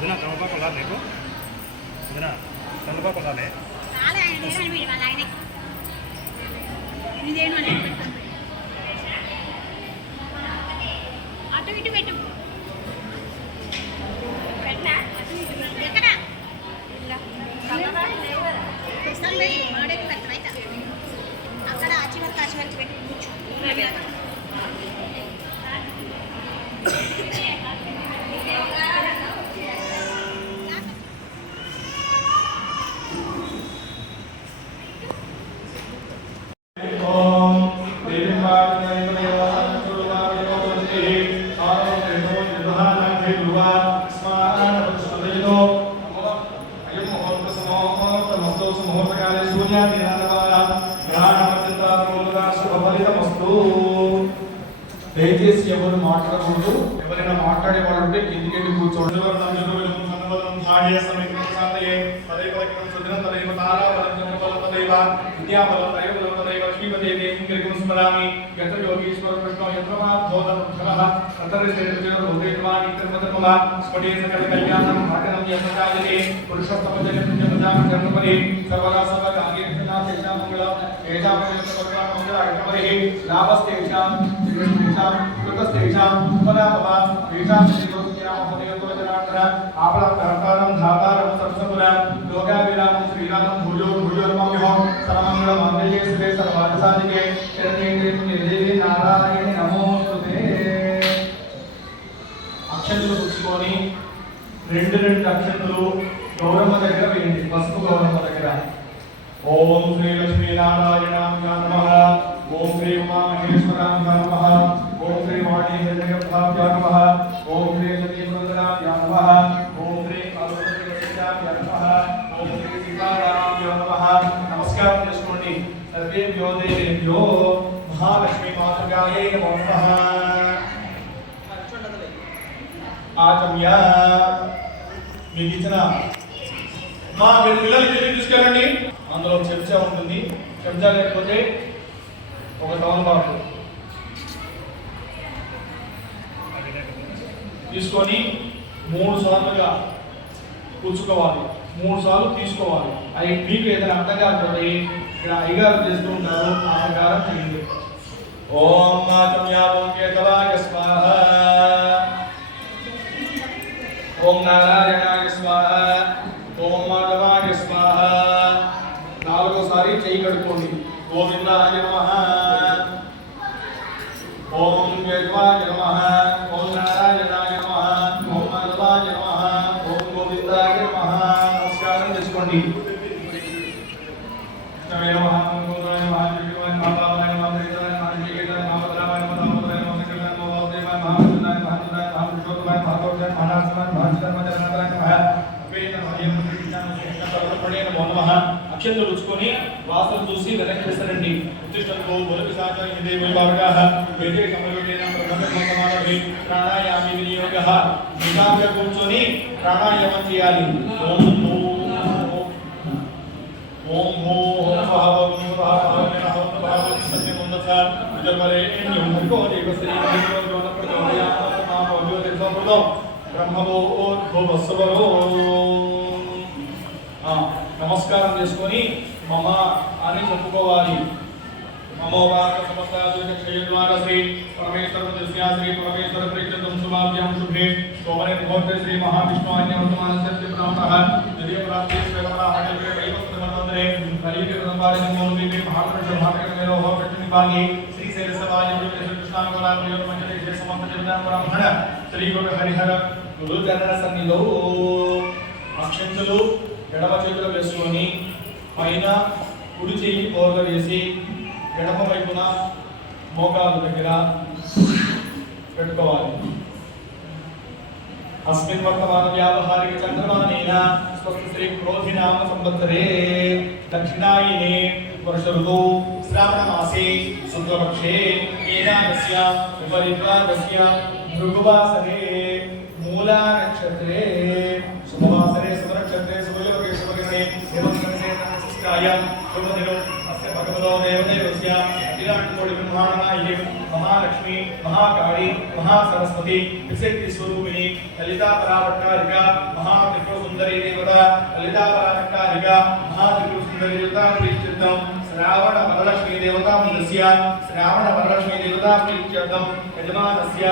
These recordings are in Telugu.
వదిన తమలపాకు లా నీకు వదిన తమలపాకు లానే అటు ఇటు పెట్టు అక్కడ చివరికి చివరికి పెట్టి కూర్చో దయచేసి ఎవరు మాట్లాడకూడదు. ఎవరైనా మాట్లాడే వాళ్ళు ఉంటే కిందికి వెళ్ళి కూర్చోండి. అక్షంతలు పుచ్చుకొని రెండు అక్షంతలు గౌరమ్మ దగ్గర వేయండి. పసుపు గౌరమ్మ దగ్గర. ఓం శ్రీ లక్ష్మీ నారాయణాయ నమః. ఓం శ్రీ ఉమా మహేశ్వరాయ నమః. ఓం శ్రీ వాణి హృదయభావ్య నమః. ఓం శ్రీ సతీవృందనాయ నమః. ఓం శ్రీ అరుణాయ నమః. ఓం శ్రీ సీతారామాయ నమః. నమస్కారం చేసుకోండి. సర్వేభ్యో దేవేభ్యో మహాలక్ష్మీ మాతృగాయై నమో నమః. ఆచమ్య మీకు ఇచ్చిన మా పిల్లలు తిరిగి తీసుకెళ్ళండి. అందులో చెంచా ఉంటుంది. చెంచా లేకపోతే ఒక తమలపాకు తీసుకొని 3 సార్లుగా పుచ్చుకోవాలి. 3 సార్లు తీసుకోవాలి. అది మీకు ఏదైనా అర్థం కాకపోతే ఇక్కడ అయ్యగారు చేస్తూ ఉంటారు. ఆ ప్రకారం చేయండి. ఓం ఆచమ్య ఓం కేశవాయ స్వాహ. ఓం నారాయణాయ స్వాహ. ఓం మాధవాయ స్వాహ. 4వసారి చేయి కడుక్కోండి. గోవిందాయ నమః. ఓం కేశవాయ నమః. ఓం నారాయణాయ నమః. ఓం మాధవాయ నమః. ఓం గోవిందాయ నమః. నమస్కారం చేసుకోండి. అక్షంతలు రుచుకొని వాసన చూసి వెనక్కి వేస్తారండి. ప్రాణాయామి వినియోగ నిజాంగా కూర్చొని ప్రాణాయామం చేయాలి. నమస్కారం చేసుకొని మమ అని చెప్పుకోవాలి. మమోవాక సమస్తాద్వైత శ్రీ పరమేశ్వర శ్రీ పరమేశ్వర ప్రీత్యం శుభాభ్యాం శుభే సోమనే ముహూర్తే శ్రీ మహావిష్ణు ఆజ్ఞావతమాన సత్య బ్రహ్మః ద్వితీయ ప్రాప్తి స్వేమన హఠే వైవస్వమంత్రే కలియుగ సంపాదన మోనువి మహాపురుష మహాకర్మేలో ప్రతినిపాలి శ్రీ శైలసవాయ కృష్ణానుగోలామయ మంజరే సమస్త జగదాం బ్రాహ్మణ శ్రీ గురు హరిహర గురుచరణ సన్నిధిలో అక్షంతలు ఎడమ చేతిలో వేసుకొని పైన కుడి చేయి బోర్గా వేసి ఎడమ వైపున మోకాలు దగ్గర పెట్టుకోవాలి. अस्मिन् वर्तमान व्यावहारिक चंद्रमानेन स्वस्ति श्री क्रोधिनाम संवत्सरे दक्षिणायने वर्ष ऋतौ श्रावण मासे शुक्लपक्षे एकादश्य उपरिद्वादश्य भृगुवासरे मूला नक्षत्रे शुभवासरे शुभनक्षत्रे शुभयोगे शुभगणे एवं गणसे नमस्काराय शुभदिनो अस्य भगवतो देवदेवस्य अखिलाण्डकोटि ब्रह्माण्डनायिके महालक्ष्मी महाकाली महासरस्वती त्रिशक्ति स्वरूपिणी ललिता पराभट्टारिका महात्रिपुर सुंदरी देवता ललिता पराभट्टारिका महात्रिपुर सुंदरी देवता प्रीत्यर्थम श्रावण वरलक्ष्मी देवता मुदस्य श्रावण वरलक्ष्मी देवता प्रीत्यर्थम यजमानस्य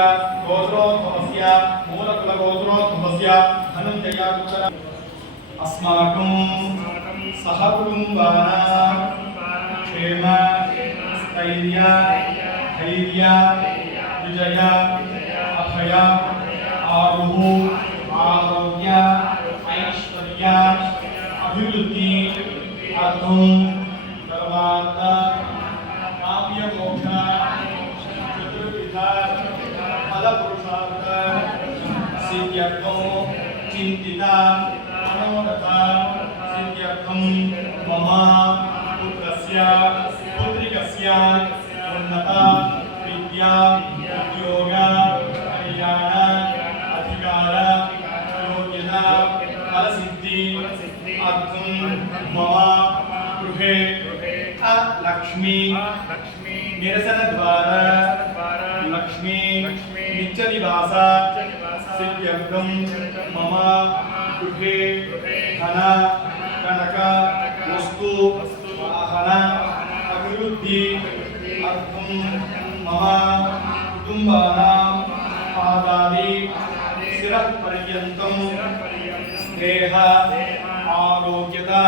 गोत्रोद्भवस्य मूलकुलगोत्रोद्भवस्य धनञ्जयागुप्तर अस्माकं सहकुटुम्बानां क्षेम स्थैर्य धैर्य विजय अभय आरुः आरोग्य ऐश्वर्य अभिवृद्धि अर्थं सर्वार्थ काम्य मोक्ष चतुर्विध फलपुरुषार्थ सिद्ध्यर्थं चिन्तिता मनोरथ सिद्ध्यर्थं मम पुत्रस्य पुत्रिकस्य उन्नत विद्या उद्योग कल्याण अधिकार योग्यता फलसिद्धि अर्थं मम गृहे लक्ष्मी निरसनद्वार लक्ष्मी नित्यनिवास सिद्ध्यर्थं मम गृहे धन कनक वस्तु वाहन अभिवृद्धि अर्थं मम कुटुम्बानां पादादि शिरःपर्यन्तं देह आरोग्यता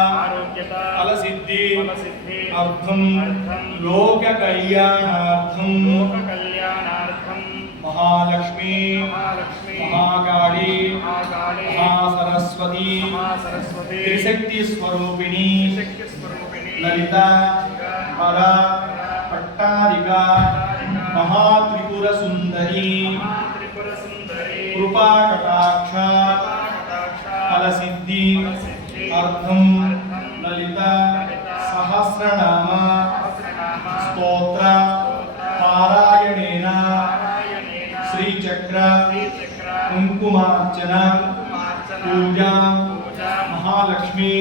फलसिद्धि अर्थं लोककल्याणार्थं महालक्ष्मी महाकाली महासरस्वती त्रिशक्ति स्वरूपिणी ललिता परा पट्टारिका महात्रिपुर सुंदरी कृपा कटाक्ष फलसिद्धि अर्थं ललिता सहस्रनाम स्तोत्र पारायणेन श्रीचक्र कुंकुमार्चना पूजा महालक्ष्मी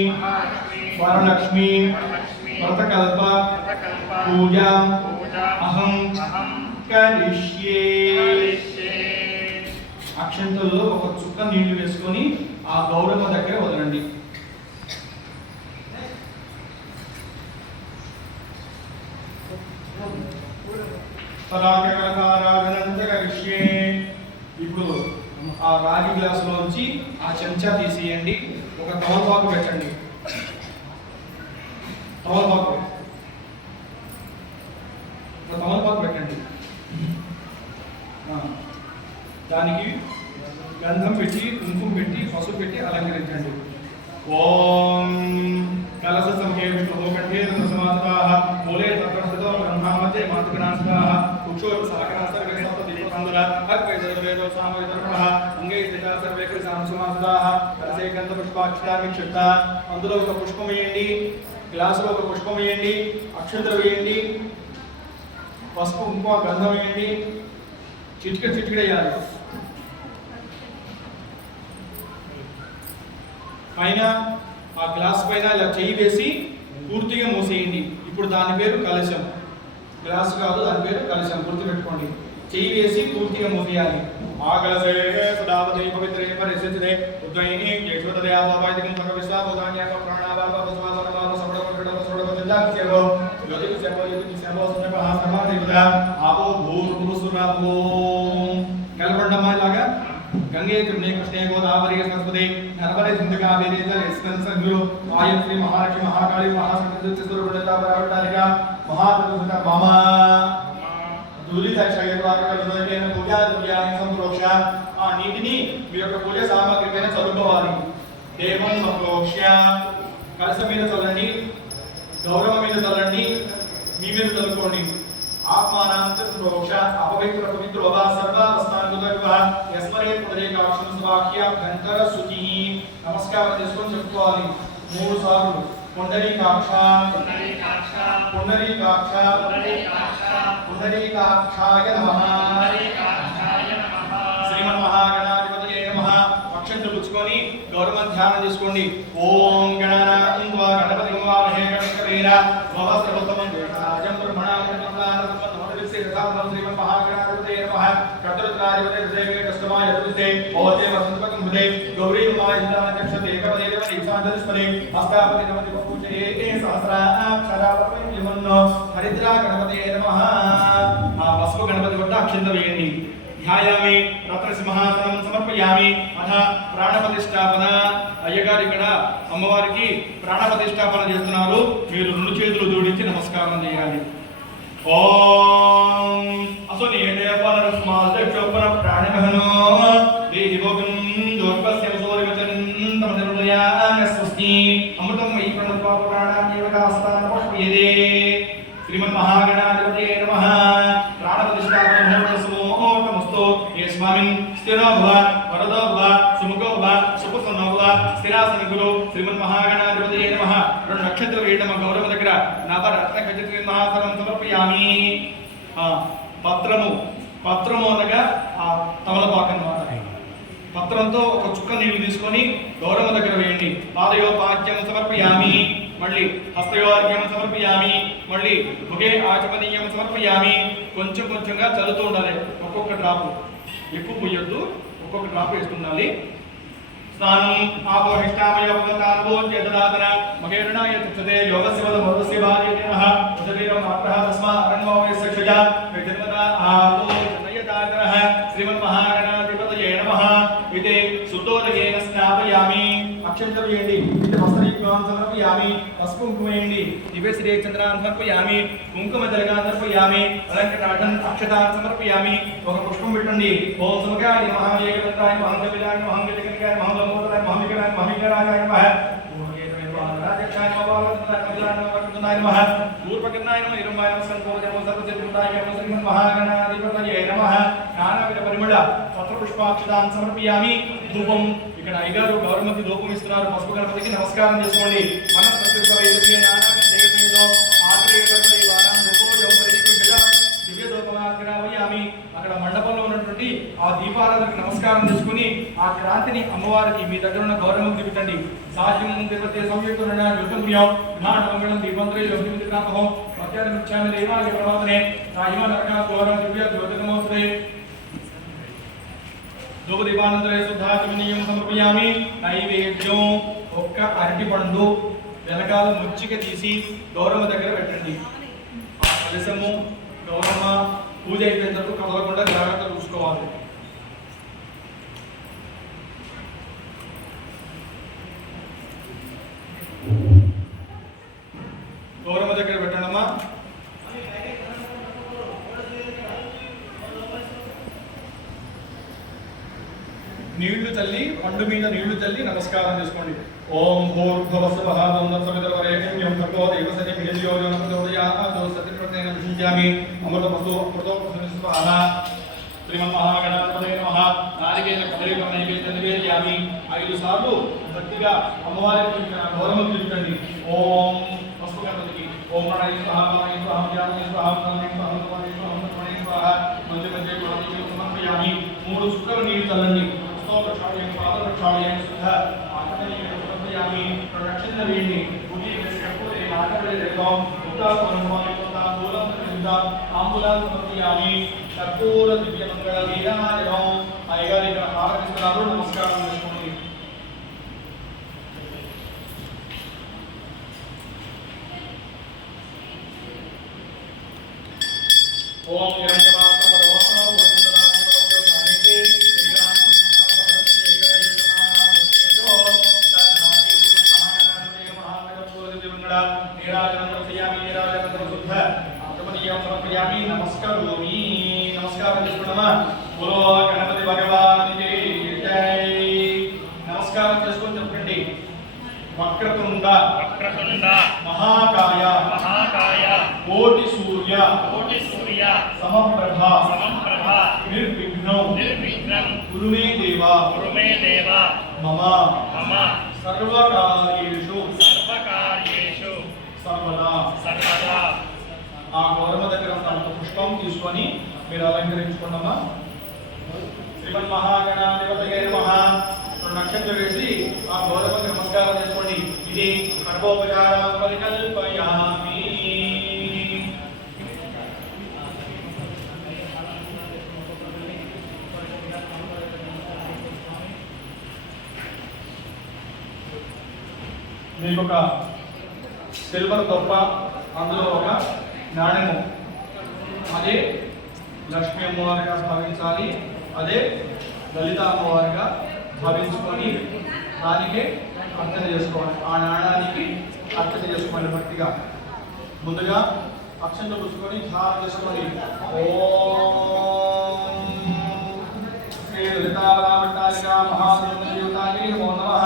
वरलक्ष्मी व्रतकल्प पूजा अहं करिष्ये అక్షంతల్లో ఒక చుక్క నీళ్లు వేసుకొని ఆ గౌరమ్మ దగ్గర వదలండి. ఇప్పుడు ఆ రాగి గ్లాసులోంచి ఆ చెంచా తీసేయండి. ఒక తమలపాకు పెట్టండి. తమలపాకు పెట్టండి. దానికి గంధం పెట్టి కుంకుమ పెట్టి పసుపు పెట్టి అలంకరించండి. ఓం కలశ సంఖ్యే విష్ణు కంఠే సమాసః మూలే తత్రస్థితో బ్రహ్మా మధ్యే మాతృగణాస్థః కుక్షో సహకరాసర్గ సప్త దీపాంగుల అర్పయదవేదో సామవేదర్భః అంగే దిశా సర్వే కృసాం సమాసః కలశే గంధ పుష్పాక్షరాన్ని క్షిప్త అందులో ఒక పుష్పం వేయండి. గ్లాసులో ఒక పుష్పం వేయండి. అక్షంతలు వేయండి. పసుపు ఇంకో గంధం వేయండి. చిటికెడేయాలి. పైన ఆ గ్లాస్ పైన ఇలా చెయ్యి వేసి పూర్తిగా మూసేయండి. ఇప్పుడు దాని పేరు కలశం. గ్లాస్ కాదు, దాని పేరు కలశం. గుర్తుపెట్టుకోండి. చెయ్యి వేసి పూర్తిగా మూసేయాలి. ఆ కలశే సదావదే పవిత్రే పరిశుద్ధే ఉద్వైని యశోదదే ఆవాయికం సర్వ విశ్వాభూతాన్యాక ప్రాణావావ వసవాదనవావ సౌడవకటవ యోధిక శంభో సునపః సర్వాదేవత ఆపో భూర్భువస్సురాపో కలపండమ్మా ఇలాగా. గంగే కృష్ణే కృష్ణే గోదావరి సరస్వతి నర్మదే సింధు కావేరీ జలేస్మిన్ సంగురు వాయత్రి మహాలక్ష్మి మహాకాళి మహాసరస్వతి స్వరూపిణితా పరావతారిక మహాప్రభుత మమ దులిత క్షయద్వారకైన పూజా ద్రవ్యాన్ని సంప్రోక్ష ఆ నీటిని మీ యొక్క పూజ సామగ్రి పైన చదువుకోవాలి. దేవం సంప్రోక్ష కలశం మీద చల్లండి. గౌరవ మీద చల్లండి. మీ మీద చదువుకోండి. ఆత్మానాం సంప్రోక్ష అపవిత్ర పవిత్రో వా సర్వావస్థానుగత్వ యస్మరే పునరేకాక్షం వాక్య గంధర శుచి. నమస్కారం చేసుకొని చెప్పుకోవాలి 3 సార్లు. పుండరీకాక్ష పుండరీకాక్ష పుండరీకాక్ష పుండరీకాక్షాయ నమః శ్రీమన్మహాగణాధిపతయే నమః. అక్షంతలు పుచ్చుకొని గౌరవం ధ్యానం చేసుకోండి. ఓం గణనాథం వా గణపతిం వామహే గణపతిరేణ స్వస్తి कर्तृत्रादिपते हृदये कष्टमाय यतुस्ते भवते वसन्तपकं हृदये गौरी उमा इन्द्राणचक्षते एकपदे ईशानस्पदे हस्तापति नमति बहूचये सहस्राक्षरावपि यमन्नो हरिद्रा गणपते नमः पस्व गणपति वद्द अक्षिंत वेयंడి ध्यायामि रत्नसिंहासनं समर्पयामि अथ ప్రాణప్రతిష్ఠాపన అయ్యగారు ఇక్కడ అమ్మవారికి ప్రాణప్రతిష్ఠాపన చేస్తున్నారు మీరు రెండు చేతులు జోడించి నమస్కారం చేయాలి ఓం అసోనియేటేపనరస్మాదక్షోపన ప్రాణమహనో దేహిభోగం దోర్పస్య సోరివచనంతమదరుదయాన స్వస్తి అమృతం మయి ప్రణత్వా పురాణాన్యేవకాస్తాన పుష్పయేదే శ్రీమన్మహాగణాధిపతయే నమః ప్రాణప్రతిష్ఠాపన ముహూర్తసమోహమస్తు యస్మామిన్ స్థిరో భవ వరదో భవ సుముఖో భవ సుఖసన్నో భవ స్థిరాసన గురు శ్రీమన్మహాగణాధిపతయే నమః రెండు నక్షత్ర వేయడం గౌరవ దగ్గర నవరత్న ఖచ్చిత మహాసనం సమర్పయామి పత్రము అనగా తమలపాకు అన్నమాట పత్రంతో ఒక చుక్క నీళ్లు తీసుకొని గౌరవ దగ్గర వేయండి పాదయోపాద్యం సమర్పయామి మళ్ళీ హస్తయోర్ఘ్యం సమర్పయామి మళ్ళీ ముఖే ఆచమనీయం సమర్పయామి కొంచెం కొంచెంగా చల్లుతూ ఉండాలి ఒక్కొక్క డ్రాప్ ఎక్కువ పోయొద్దు ఒక్కొక్క డ్రాప్ వేస్తుండాలి స్నానం ఆపోహిష్టామయ భగవతానుభో చేతదాతన మహేరణాయ తుచ్చతే యోగస్య వద మరుస్య భార్యతేనః శరీరం ఆత్మః తస్మా అరణ్మోయ సక్షజ విజన్మదా ఆపో జనయతాతనః శ్రీమన్మహాగణాధిపతయే నమః ఇతే శుద్ధోదకేన స్నాపయామి అక్షంత వేయండి ఇది వస్త్రయుక్తాన్ సమర్పయామి పసుపు కుంకుమ వేయండి దివ్య శ్రీ చంద్రాన్ సమర్పయామి కుంకుమ జలగాన్ సమర్పయామి అలంకటాఢన్ అక్షతాన్ సమర్పయామి ఒక పుష్పం పెట్టండి ఓం సమగాయ నమః ఏకదంతాయ మహంగవిలాయ మహంగజగనికాయ మహంగమోదరాయ మహంవికరాయ మహంవికరాయ నమః రాజక్షాయ నమః కపిలాయ నమః కపిలాయ నమః పూర్వకర్ణాయ నమః ఇరుమాయ నమః సంకోజయ నమః సర్వజగృతాయ నమః శ్రీమన్మహాగణాధిపతయే నమః నానావిధ పరిమళ పత్రపుష్పాక్షతాన్ సమర్పయామి ధూపం ఇక్కడ అయ్యగారు గౌరవకి ధూపం ఇస్తున్నారు పసుపు గణపతికి నమస్కారం చేసుకోండి మన ప్రతిష్ఠ నానావిధ దేవతలతో ఆశ్రయపడి వారం ధూపోజం పరిధికుగా దివ్య ధూపమాగ్రహయామి అక్కడ మండపంలో ఉన్నటువంటి ఆ దీపారాధనకి నమస్కారం చేసుకుని ఆ క్రాంతిని అమ్మవారికి మీ దగ్గర ఉన్న గౌరవం దిగుతండి సాధ్యం దేవతే సంయుక్తున్న యుద్ధంప్రియం విమానమంగళం దీపంత్రే యోగిమిత్రాపహం మధ్యాహ్నం ముఖ్యాన్ని దేవాలయ ప్రవర్తనే సాయిమ నరక గౌరవ దివ్య జ్యోతిర్మోత్రే ధూపదీపానంతరే శుద్ధాచమనీయం సమర్పయామి నైవేద్యం ఒక్క అరటి పండు వెనకాల ముచ్చిక తీసి గౌరవ దగ్గర పెట్టండి ఆ కలశము గౌరవ పూజ అయిపోయిన తర్వాత కదలకుండా జాగ్రత్త చూసుకోవాలి గౌరవ దగ్గర పెట్టండమ్మా నీళ్లు చల్లి పండు మీద నీళ్లు చల్లి నమస్కారం చేసుకోండి ఓం భూర్భువస్వః తత్సవితుర్వరేణ్యం భర్గో దేవస్య ధియో యో న ప్రచోదయాత్ సత్యప్రజ్ఞేన విషించామి అమృతమస్తు అమృతోపనిస్వాహ శ్రీమన్మహాగణాధిపతయే నమః నారికేల కదలిక నైవేద్యం నివేదయామి 5 సార్లు భక్తిగా అమ్మవారికి గౌరవం తెలుపండి ఓం పసుపు గణపతికి ఓం ప్రణయ స్వాహ ప్రణయ స్వాహ జ్ఞాన స్వాహ ప్రణయ స్వాహ ప్రణయ స్వాహ ప్రణయ స్వాహ మధ్య మధ్య ప్రణయ సమర్పయామి 3 చుక్కలు నీళ్లు చల్లండి ప్రక్షాళయం పాదప్రక్షాళయం శుద్ధ ఆచమనీయం సమర్పయామి ప్రదక్షిణ వేయండి ఉది కర్పూరే నాటవే రేగం ఉత్తాపనమాయ తాంబూలం ప్రసిద్ధ తాంబూలాలు సమర్పయామి కర్పూర దివ్య మంగళ వీరాజనం అయ్యగారు ఇక్కడ ఆరాధిస్తున్నారు నమస్కారం చేసుకోండి ఓం నమస్కారం చేసుకున్నామా బోలో గణపతి భగవానికి జై నమస్కారం చేసుకొని చెప్పండి వక్రతుండ మహాకాయ కోటి సూర్య సమప్రభ నిర్విఘ్నం కురుమే దేవ మమ సర్వకార్యేషు సర్వదా ఆ గౌరవ దగ్గర ఒక పుష్పం తీసుకొని మీరు అలంకరించుకున్నామా శ్రీమన్మహాగణాధిపతయే నమః నక్షత్రం వేసి ఆ గౌరవకి నమస్కారం చేసుకోండి ఇది సర్వోపచారం పరికల్పయామి మీకు ఒక సిల్వర్ దొప్ప, అందులో ఒక నాణెము, అదే లక్ష్మీ అమ్మవారిగా భావించాలి, అదే లలిత అమ్మవారిగా భావించుకొని దానికి అర్చన చేసుకోవాలి. ఆ నాణానికి అర్చన చేసుకోవాలి భక్తిగా. ముందుగా అక్షంత పుచ్చుకొని ధ్యానం చేసుకోండి. ఓం శ్రీ లలితావరామట్టాలికా మహాదేవతాయై నమో నమః.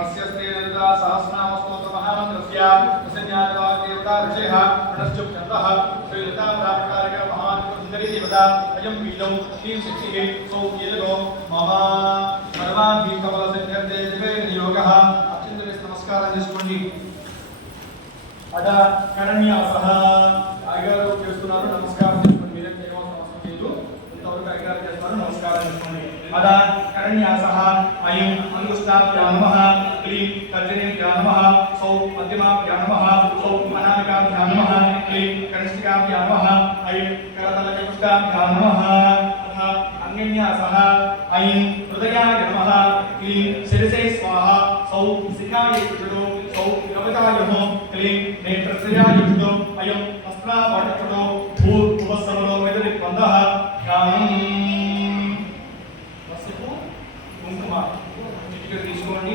అస్య శ్రీ లలితా సహస్రనామ స్తోత్ర మహామంత్రస్య ప్రసన్యాదివాగ్దేవతా ఋషేః ప్రణశ్చుప్తంతః శ్రీ లలితావరామట్టాలికా మహాసుందరీ దేవతా అయం బీజం శ్రీం శక్తిః సౌఖ్యేదో మమ సర్వాభి కమల సంకర్దే దివే నియోగః. అక్షంత వేసి నమస్కారం చేసుకోండి. అడ కరణ్యాసః అయ్యగారు చేస్తున్నారు, నమస్కారం చేసుకోండి. మీరేం చేయవలసిన అవసరం లేదు, ఇంతవరకు అయ్యగారు చేస్తున్నారు, నమస్కారం చేసుకోండి. అడ కరణ్యాసః అయం అంగుష్టాభ్యా నమః, క్లీం తర్జనేభ్యా నమః, సౌ మధ్యమాభ్యా నమః, సౌ అనామికాభ్యా నమః, క్లీం కనిష్ఠికాభ్యా నమః, అయం కరతలచతుష్టాభ్యా నమః. అథ అంగన్యాసః అయం హృదయాయ నమః, క్లీం శిరసే స్వాహా, సౌ శిఖాయ చుడు, సౌ కవచాయః, క్లీం నేత్రస్యాయుష్ణు, అయం వస్త్రావటకుడు, భూర్భువస్సమలో మెదరిక్వందః. గానం పసుపు కుంకుమ చిటికెడు తీసుకోండి,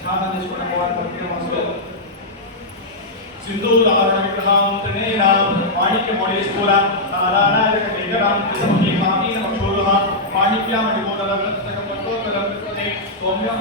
స్నానం చేసుకోండి. అమ్మవారి భక్తి మనసులో సింధూరావరణ విగ్రహం త్రినేన మాణిక్య మౌళేశ్వర నారాయణ కేంద్రం సమీ మామీన మక్షోరః మాణిక్యామణిమోదరం రత్నకపట్టోత్తరం కృతే సౌమ్యం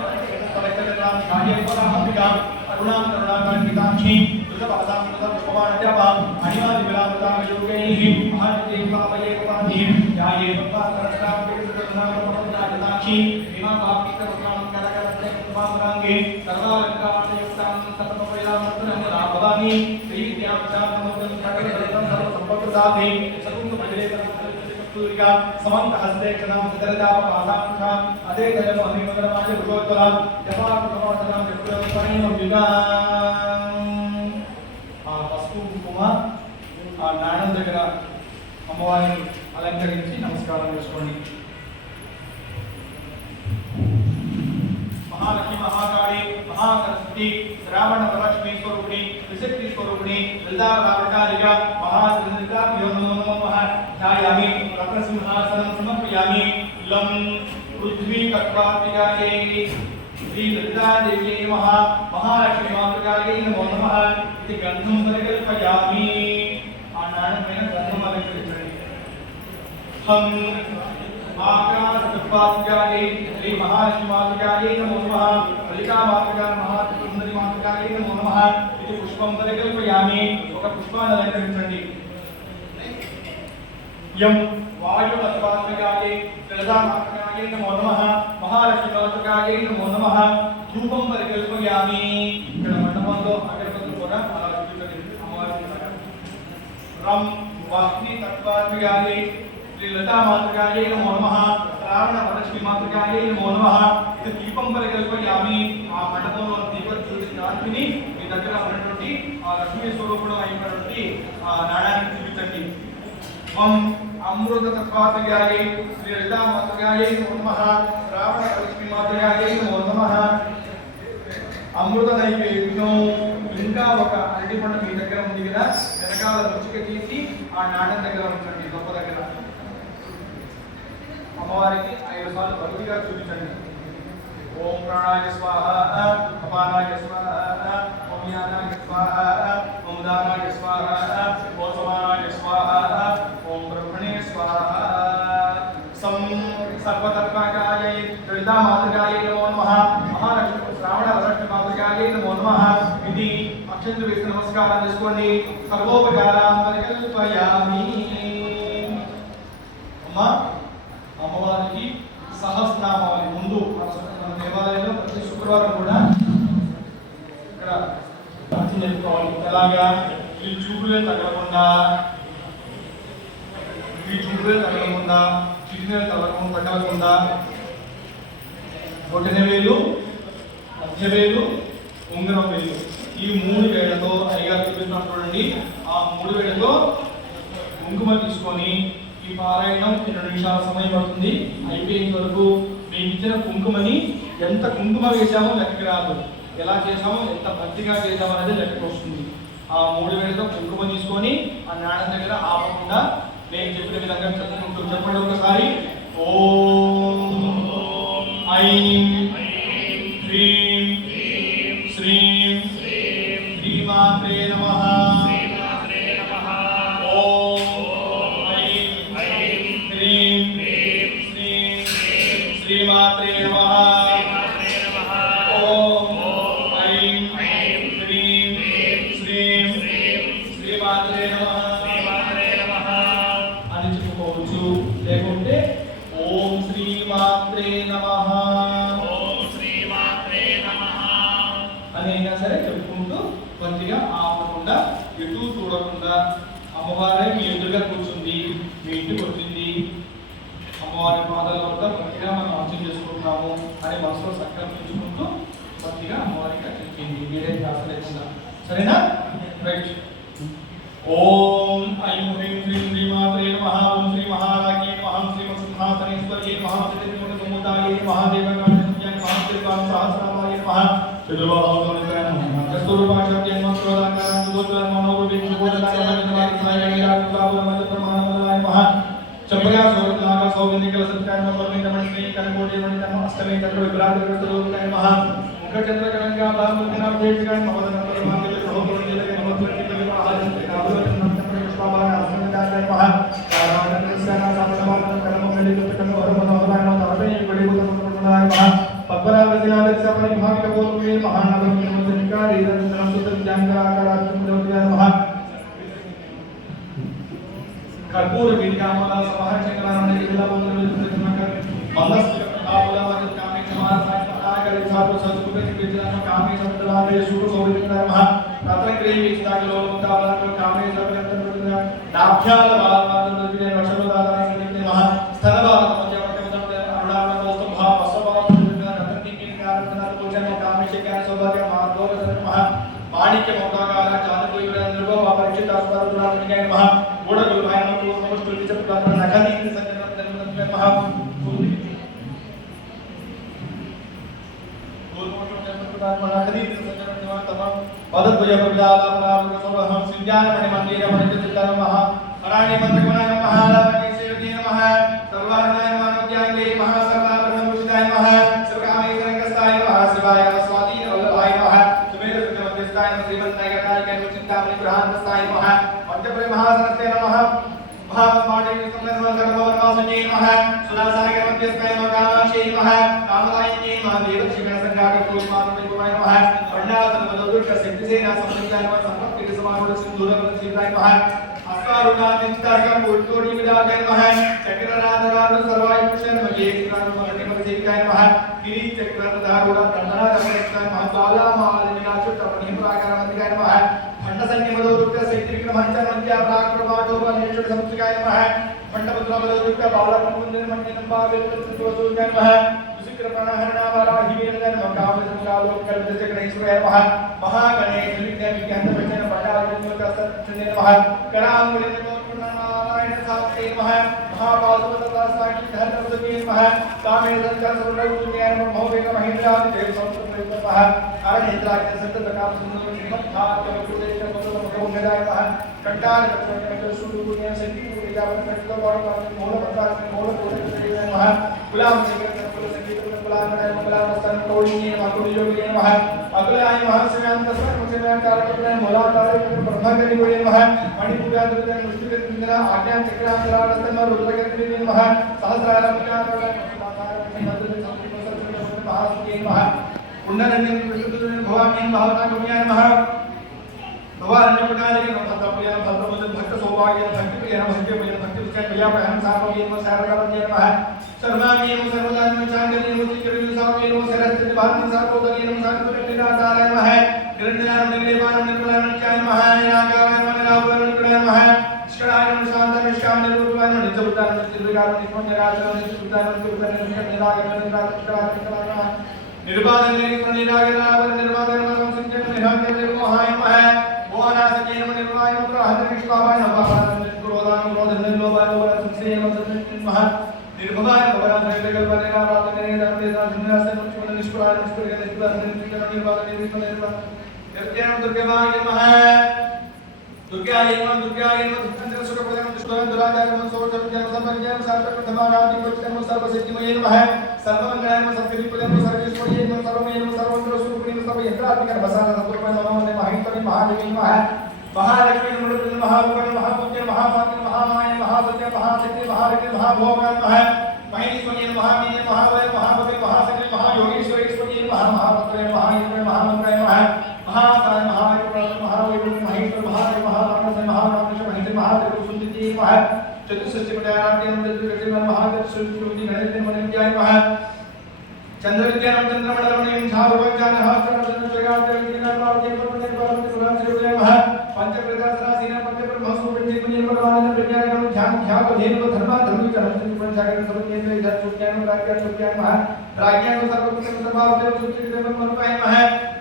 పరకరతాం ఛాయేపరాంబికా అరుణాం కరుణాకాంతికాక్షి దుర్గపాదాం పుష్పవాణ్యపాం అనిమాది విలాపతాం యోగైః మహానిత్యై పాపయే పాపి యాయే పపాకరస్తాం వికృతనామపదాక్షి విమా భావికరతాం కరకరతే కుమారాంగే సర్వాలంకారయుక్తాం సర్వపయామర్తనం రాభవామి శ్రీవిద్యాం చామోదం కరకరతం సర్వసంపత్ప్రదాతే సకుంకుమ మంజలేతం సూరికా సమంత హస్తే క్షణం సుదరదాప పాదాంఖాం అదే దయం అహిమగరమాయ భగవత్వరాం జపాకృతమాతనాం విప్రవపణీయం యుగాం. ఆ పసుపు కుంకుమ ఆ నాణం దగ్గర అమ్మవారిని అలంకరించి నమస్కారం చేసుకోండి. మహాలక్ష్మి మహాకాళి మహాసరస్వతి శ్రావణ వరలక్ష్మీ స్వరూపిణి విశక్తి స్వరూపిణి లలితావరామట్టాలికా మహాశ్రీలలితాభ్యో నమో నమః. ధ్యాయామి రత్నసింహాసనం సమర్పయామి. లం పృథ్వీ కట్వాత్మికాయై శ్రీ లలితాదేవ్యై నమః. మహాలక్ష్మీ మాతృకాయై నమో నమః. ఇది గంధం పరికల్పయామి. ఆ నాణం పైన గంధం అలంకరించండి. హం ఆకాశకట్వాత్మికాయై శ్రీ మహాలక్ష్మీ మాతృకాయై నమో నమః. లలితా మాతృకా మహాసుందరి మాతృకాయై నమో నమః. ఇది పుష్పం పరికల్పయామి. ఒక పుష్పాన్ని అలంకరించండి. యం వాయుతత్వాత్మికాయై లలితా మాతృకాయై నమో నమః. మహాలక్ష్మీ మాతృకాయై నమో నమః. ధూపం పరికల్పయామి. ఇక్కడ మండపంలో అగరబత్తులు కూడా అలా చూపించండి అమ్మవారికి. రం వాగ్ని తత్వాత్మికాయై శ్రీ లలితా మాతృకాయై నమో నమః. శ్రావణ వరలక్ష్మీ మాతృకాయై నమో నమః. ఇది దీపం పరికల్పయామి. ఆ మండపంలో దీపం చూసి కాల్పిని మీ దగ్గర ఉన్నటువంటి ఆ లక్ష్మీ స్వరూపుడు అయినటువంటి ఆ నాణాన్ని చూపించండి. వం అమృత తత్వాత్మికాయై శ్రీ లలితా మాతృకాయై నమో నమః. శ్రావణ వరలక్ష్మీ మాతృకాయై నమో నమః. అమృత నైవేద్యం. ఇంకా ఒక అరటి పండు మీ దగ్గర ఉంది కదా, వెనకాల రుచిక తీసి ఆ నాణ్యం దగ్గర ఉంచండి, గొప్ప దగ్గర. అమ్మవారికి 5 సార్లు భక్తిగా చూపించండి. ఓం ప్రాణాయ స్వాహ, అపానాయ స్వాహ, ఓం యానాయ స్వాహ, ఓం దానాయ స్వాహ, ఓం సమానాయ స్వాహ, ఓం బ్రహ్మణే స్వాహ. సం సర్వతత్మకాయై లలితా మాతృకాయై నమో నమః. మహాలక్ష్మి శ్రావణ వరలక్ష్మీ మాతృకాయై నమో నమః. ఇది అక్షంతలు వేసి నమస్కారం చేసుకోండి. సర్వోపచారాం పరికల్పయామి. అమ్మా అమ్మవారికి సహస్రనామావళి ముందు మన దేవాలయంలో ప్రతి శుక్రవారం కూడా ఇక్కడ అర్చన చేసుకోవాలి. ఎలాగా? ఈ చూపులే తగలకుండా, చిటిన తగలకుండా బొటన వేలు, మధ్య వేలు, ఉంగరం వేలు, ఈ 3 వేళ్లతో అయ్యగారు చూపిస్తున్నాం చూడండి. ఆ 3 వేళ్లతో కుంకుమ తీసుకొని ఈ పారాయణం 2 నిమిషాల సమయం పడుతుంది. అయిపోయేంత వరకు మేము ఇచ్చిన కుంకుమని ఎంత కుంకుమ వేసామో లెక్కకి రాదు. ఎలా చేసామో ఎంత భక్తిగా చేసామో అనేది లెక్కకు వస్తుంది. ఆ 3 వేలతో కుంకుమ తీసుకొని ఆ నాణం దగ్గర ఆపకుండా నేను చెప్పిన విధంగా చదువుకుంటూ చెప్పండి ఒకసారి. ఓం ఐం హ్రీం శ్రీం శ్రీమాత్రే నమః. ఓం ఐం హ్రీం శ్రీం శ్రీమాత్రే నమః. ఓం ఐం హ్రీం శ్రీం శ్రీమాత్రే నమః అని చెప్పుకోవచ్చు. లేకుంటే ఓం శ్రీమాత్రే నమః అని అయినా సరే చెప్పుకుంటూ మంచిగా ఆపకుండా ఎటు చూడకుండా అమ్మవారే మీ ఎదురుగా కూర్చుంది, మీ ఇంటికి వచ్చింది, అమ్మవారి పాదాల వద్ద మంచిగా మనం అర్చన చేసుకుంటున్నాము అని మనసులో సంకల్పించుకుంటూ మంచిగా అమ్మవారికి అర్చన చేయండి, మీరే ధ్యాస లేకుండా. సరేనా? రైట్. ఓం ఐం హ్రీం శ్రీం శ్రీమాత్రే నమః. ఓం శ్రీ మహారాజ్ఞే నమః. శ్రీమత్సింహాసనేశ్వర్యే నమః. శ్రీమూర్తిమూర్తాయే నమః. దేవకాంతస్యాయ నమః. శ్రీకాంత సహస్రామాయ నమః. చతుర్బాహుగణాయ నమః. కస్తూరిభాషాయ నమః. క్రోధాకారాయ నమః. చంపగా సౌరనాగ సౌగంధికల సత్యాయ నమః. పరమేంద్రమణి కనకోటి మణి నమః. అష్టమే చంద్ర విభ్రాంతకృతలోకాయ నమః. ముఖచంద్ర కలంగా బాహుముఖినా దేవికాయ నమః. నమః సహోదరులే నమః. कर्पूर वीर्यामला समाहर चक्राने जिला बंदर विद्युतनगर मंगल काबला वजन कामे समार सागर साधु संस्कृत विद्यान कामे सद्वारे सुख सौविन्द्र महा रत्नग्री विस्तागलो मुकाबला कामे सर्वगतन विद्या नाभ्याल बालमादन विद्या रक्षणदाता संगीत महा स्थलबाल मध्यवर्तन अरुणाल दोस्तम भाव असबाल विद्या रत्नकी की कारतना पूजन कामे शिकार सौभाग्य मार्गोर महा माणिक्य मोटाकाल चांदकोई निर्भव अपरिचित अस्पर दुरात्मिकाय महा गोड़ गुरुभाई को नमस्कार विचत प्रार्थना नखदी संजन धन्यवाद महा गोड़ मोटो जन्म प्रार्थना नखदी संजन धन्यवाद तमाम पदत भय प्रजाला प्राप्त सब हम सिद्धान मणि मंदिर मणि चित्तन महा हराणी मंत्रकमनाय महालावणी सेवती नमः सर्वार्णाय मानव्यांगे महा सर्वा ब्रह्मपुष्टाय महा शिवकामे संकस्ताय महा शिवाय स्वाधीन वल्लभाय महा सुमेर सुमध्यस्थाय श्रीमन्नायकाय चिंतामणि ग्रहान्तस्थाय महा पंचप्रे महासनस्ते नमः महामाटे संगमगर्भवनवासने नमः सुलासागर मध्यस्थाय कामाक्षी नमः कामदायिनी नमः देवशिखर संघाकर पूर्णमात्मनिकुमाय नमः वर्णासन मदोदुर्ग सिद्धिसेना संपत्याय नमः संपत्ति समारूढ़ सिंधूरवृत शिवाय नमः अस्कारुणादित्ताकं कोटि विदाय नमः चक्रराधराध सर्वाय पुष्ण मये कृष्णानुमतिमतिकाय नमः गिरि चक्रराधराध दंडनाथाय नमः बाला मालिनियाचुत अपनिमराकारमतिकाय नमः खंडसन्निमदोदुर्ग सैत्रिक्रमहंचमन्त्या प्राक्रमाटोपनिषद समुच्चकाय नमः खंडपुत्रमदोदुर्ग बालकुंजनमण्डिनंबा वेदसंतोषोकाय नमः सुशिक्रप्राणहरणावराहिवेदन मकावसंकालोकल्पचक्रेश्वराय नमः महागणेश विज्ञानविज्ञानवचन पटाविद्योतसत्सन्ने नमः करांगुलिनमोत्पन्नारायण साक्षे नमः महापादवदत्तासाक्षी धर्मसुते नमः कामेशंकरसुरौतुन्याय नमः भौवेक महेन्द्रादि देव संस्कृते नमः अरणेन्द्राय सत्तकाम सुंदर श्रीमद्भागवतेश मधुमगौनदाय नमः कंटार कटकट सुदुर्य संति पूजावत कटकवार मूलपत्राय मूलपुरुषे नमः गुलाम गुलाम तोड़िए मकुड़ियोगे नमः अगलाय महाशिवांत सर्वशिवांत कारकत्रे मूलाधारे ब्रह्मकरि गुणे नमः मणिपुरादृते मुष्टिकृतिंद्र आज्ञा चक्रांतरारस्तम रुद्रकृतिं नमः सहस्रारम्याकरण महासुते नमः पुण्डरण्यं कृष्णदुर्गं भवामि भावना गुण्याय नमः भवारण्यपटाले नमः तपया भद्रमद भक्त सौभाग्य भक्ति प्रिय भक्ति विषय प्रिया प्रहम सारोग्य सारगवन्य नमः सर्वामि नमः सर्वदान चांगले नमः चिकरु सामे नमः सरस्वती भारती सारोदरी नमः साकुरनिराधाराय नमः निरंजनाय निर्लेपाय निर्मलाय चाय नमः यागाय नमः रावण नमः शिष्टाय नमः शांत निष्काम निरूपाय नमः निजबुद्धाय निर्विकार निष्पन्नराजय निष्पन्नराजय निरागय नमः निर्बाधन निरागय निर्बाधन नमः संजय निरागय निर्मोहाय नमः मोहना संजय नमः निर्वाय नमः हरि कृष्णाय नमः क्रोधान क्रोधन लोभाय नमः संशय नमः निर्भवाय भगवान जगदगुरुने नारायणे रामते साधुनासे मुचमन निष्पुराय निष्पुरगे निष्पुराय निर्वाण निर्वाण यज्ञान दुर्गाय नमः दुर्गाय नमः दुर्गाय नमः दुर्गंधर सुरप्रदम दुष्टों दुराचार नमः सोचम ज्ञान संपन्नम सार्थक प्रथमाराधि पुष्टम सर्वसिद्धिमये नमः सर्वमंगलाय नमः सत्करिपदम सर्वेश्वरीय नमः सर्वमय नमः सर्वमंगल स्वरूपिणी नमः सर्व यंत्रात्मिक भसाना संपूर्ण नमः महाईश्वरी महादेवी नमः महालक्ष्मी नमः महारूपण महापूज्य महापात्र महामाय महासत्य महाशक्ति महारत्न महाभोग नमः महेश्वरी नमः मीन महावय महाभद्र महाशक्ति महायोगेश्वरेश्वरी नमः महाभद्र महाईश्वर महामंत्र नमः महाकाय महाविष्णु महावैभव महेश्वर महादेव महाराज महाराज महेश्वर महादेव सुंदरी नमः चतुष्षष्टि पदार्थान नमः महादेव सुंदरी गणेश मनंजय नमः चंद्रविद्याम चंद्रमंडलमणिं झारुवज्जान हस्त्रं चंद्रजगादेव दिनानाम देवपति परम सुराम श्रीदेव नमः पंचप्रदासरासीना पंचब्रह्मसुब्रह्मण्य निर्मलवानंद प्रज्ञानम ध्यान ध्यान धेनु धर्म धर्मी चरम पंचाग्र सर्वकेंद्र इधर सुज्ञान मह राज्ञान सर्वकुल सर्वावदेव सुचिदेव मनोपाय मह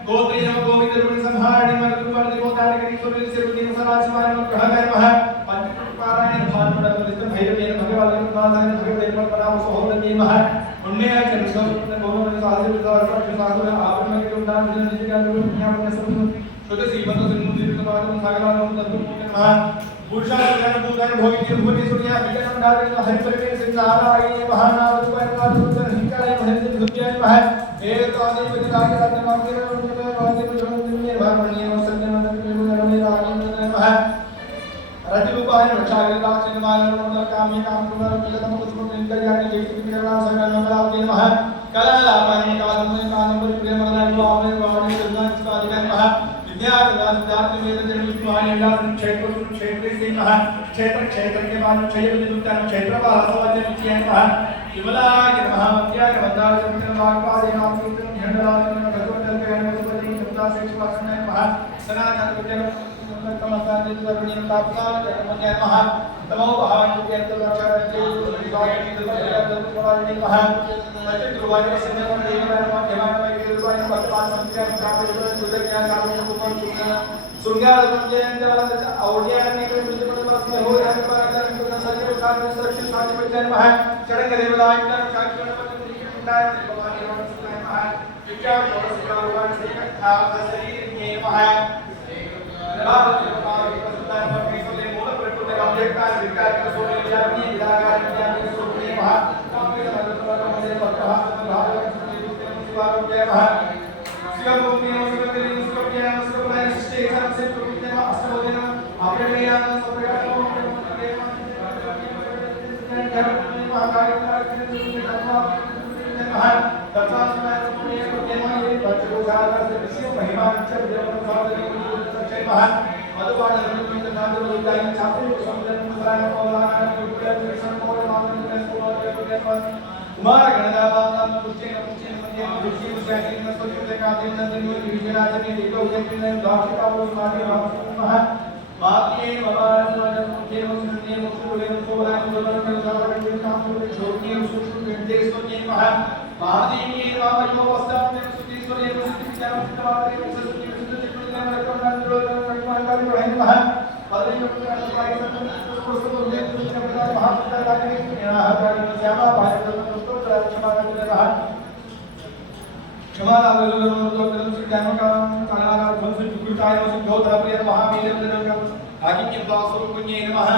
गोत्री नमः गोविंद रूप संहारणे मह रूपान देवतार करी सुरवि सिरवि सरासमान ग्रहगाय मह पंचपारायण भानुमंडल विष्णु भैरवेन भगवान नाथाय भगवदेव पराम सहोदरी मह उन्ने चंद्रसोम भगवान साधु साधु आवरण के उदान निजगान ज्ञान सब शुद्ध श्रीमत सिंधु समागम सागराम तत्व मह पुरुषा ज्ञान भूतान भोगिनी भूति सुनिया विज्ञान डाले हरिपरिवे सिंहाराय महानाम रूपाय नाथुतर हिकाय महेंद्र धुज्याय मह एक आदि विराग राज्य मांगे वादे जन्मदिने भारमणीय सज्जन नंदन रागे मह रतिरूपाय रक्षाय राक्षस मानव कामी काम कुमार पिलतम पुष्पम इंद्रयानि देवी विक्रम संगम नमः नमः कलापाय कालम कानम प्रेम नाम आवे वाणी दुर्गा स्वादिने नमः विद्या विद्यार्थ वेद जन विष्णुहाय व्यास क्षेत्र क्षेत्र से नमः क्षेत्र क्षेत्र के बाद क्षय विद्युत क्षेत्र वासवज विजय नमः विमलाय नमः विद्याय वंदाय चंद्र वाग्वादे नाम कीर्तन झंडराज नमः भगवत ज्ञान वसुपति सत्ता से वासने नमः सनातन विद्या कमसाद सर्वनियम तापसान जगन्मय नमः तमो भाव के अंतरक्षण के स्वागत के नमः सचित्रुवाय सिंहम देवाय नमः देवाय देवाय वर्तमान संख्या प्राप्त सुदर ज्ञान साधन ऊपर सुंगार जयन जलन औडिया ने के विजय परस में हो जाने पर अगर सचिव साथ में सुरक्षित साथ में नमः चरण देवलाय का साक्षी गणपति कृष्णाय भगवान नमः विचार और भगवान से का शरीर में नमः कुमार गणदावानां पुष्टेन पुष्टेन मध्येन दुष्टि मुस्याकिन स्वच्ಛತೆ कादिन नंदिनी विजयराजने देवो उदयकिन दाक्षिकावो समाधि नमः मातये भवान नमः मुझे मुझे मुझे सोलान दोलन में सावरण के काम में छोटी सूक्ष्म निर्देश को ये नमः महादेवी रामयो वस्तान में सुधीश्वरी मुक्ति ज्ञान समाधि सुधि सुधि चित्तन में रखना दोलन रखना का नमः पदवी में पाई पुरुषों ने दुनिया में महापुत्र लागे यहां का श्यामा भारत दोस्तों क्षमा करने रहा क्षमा लाभलो तो कर्म से ज्ञान का कालारा ध्वंस दुर्गुताय वसु ज्योत प्रिय महावीरेंद्र का आज्ञा वासु पुण्य नमः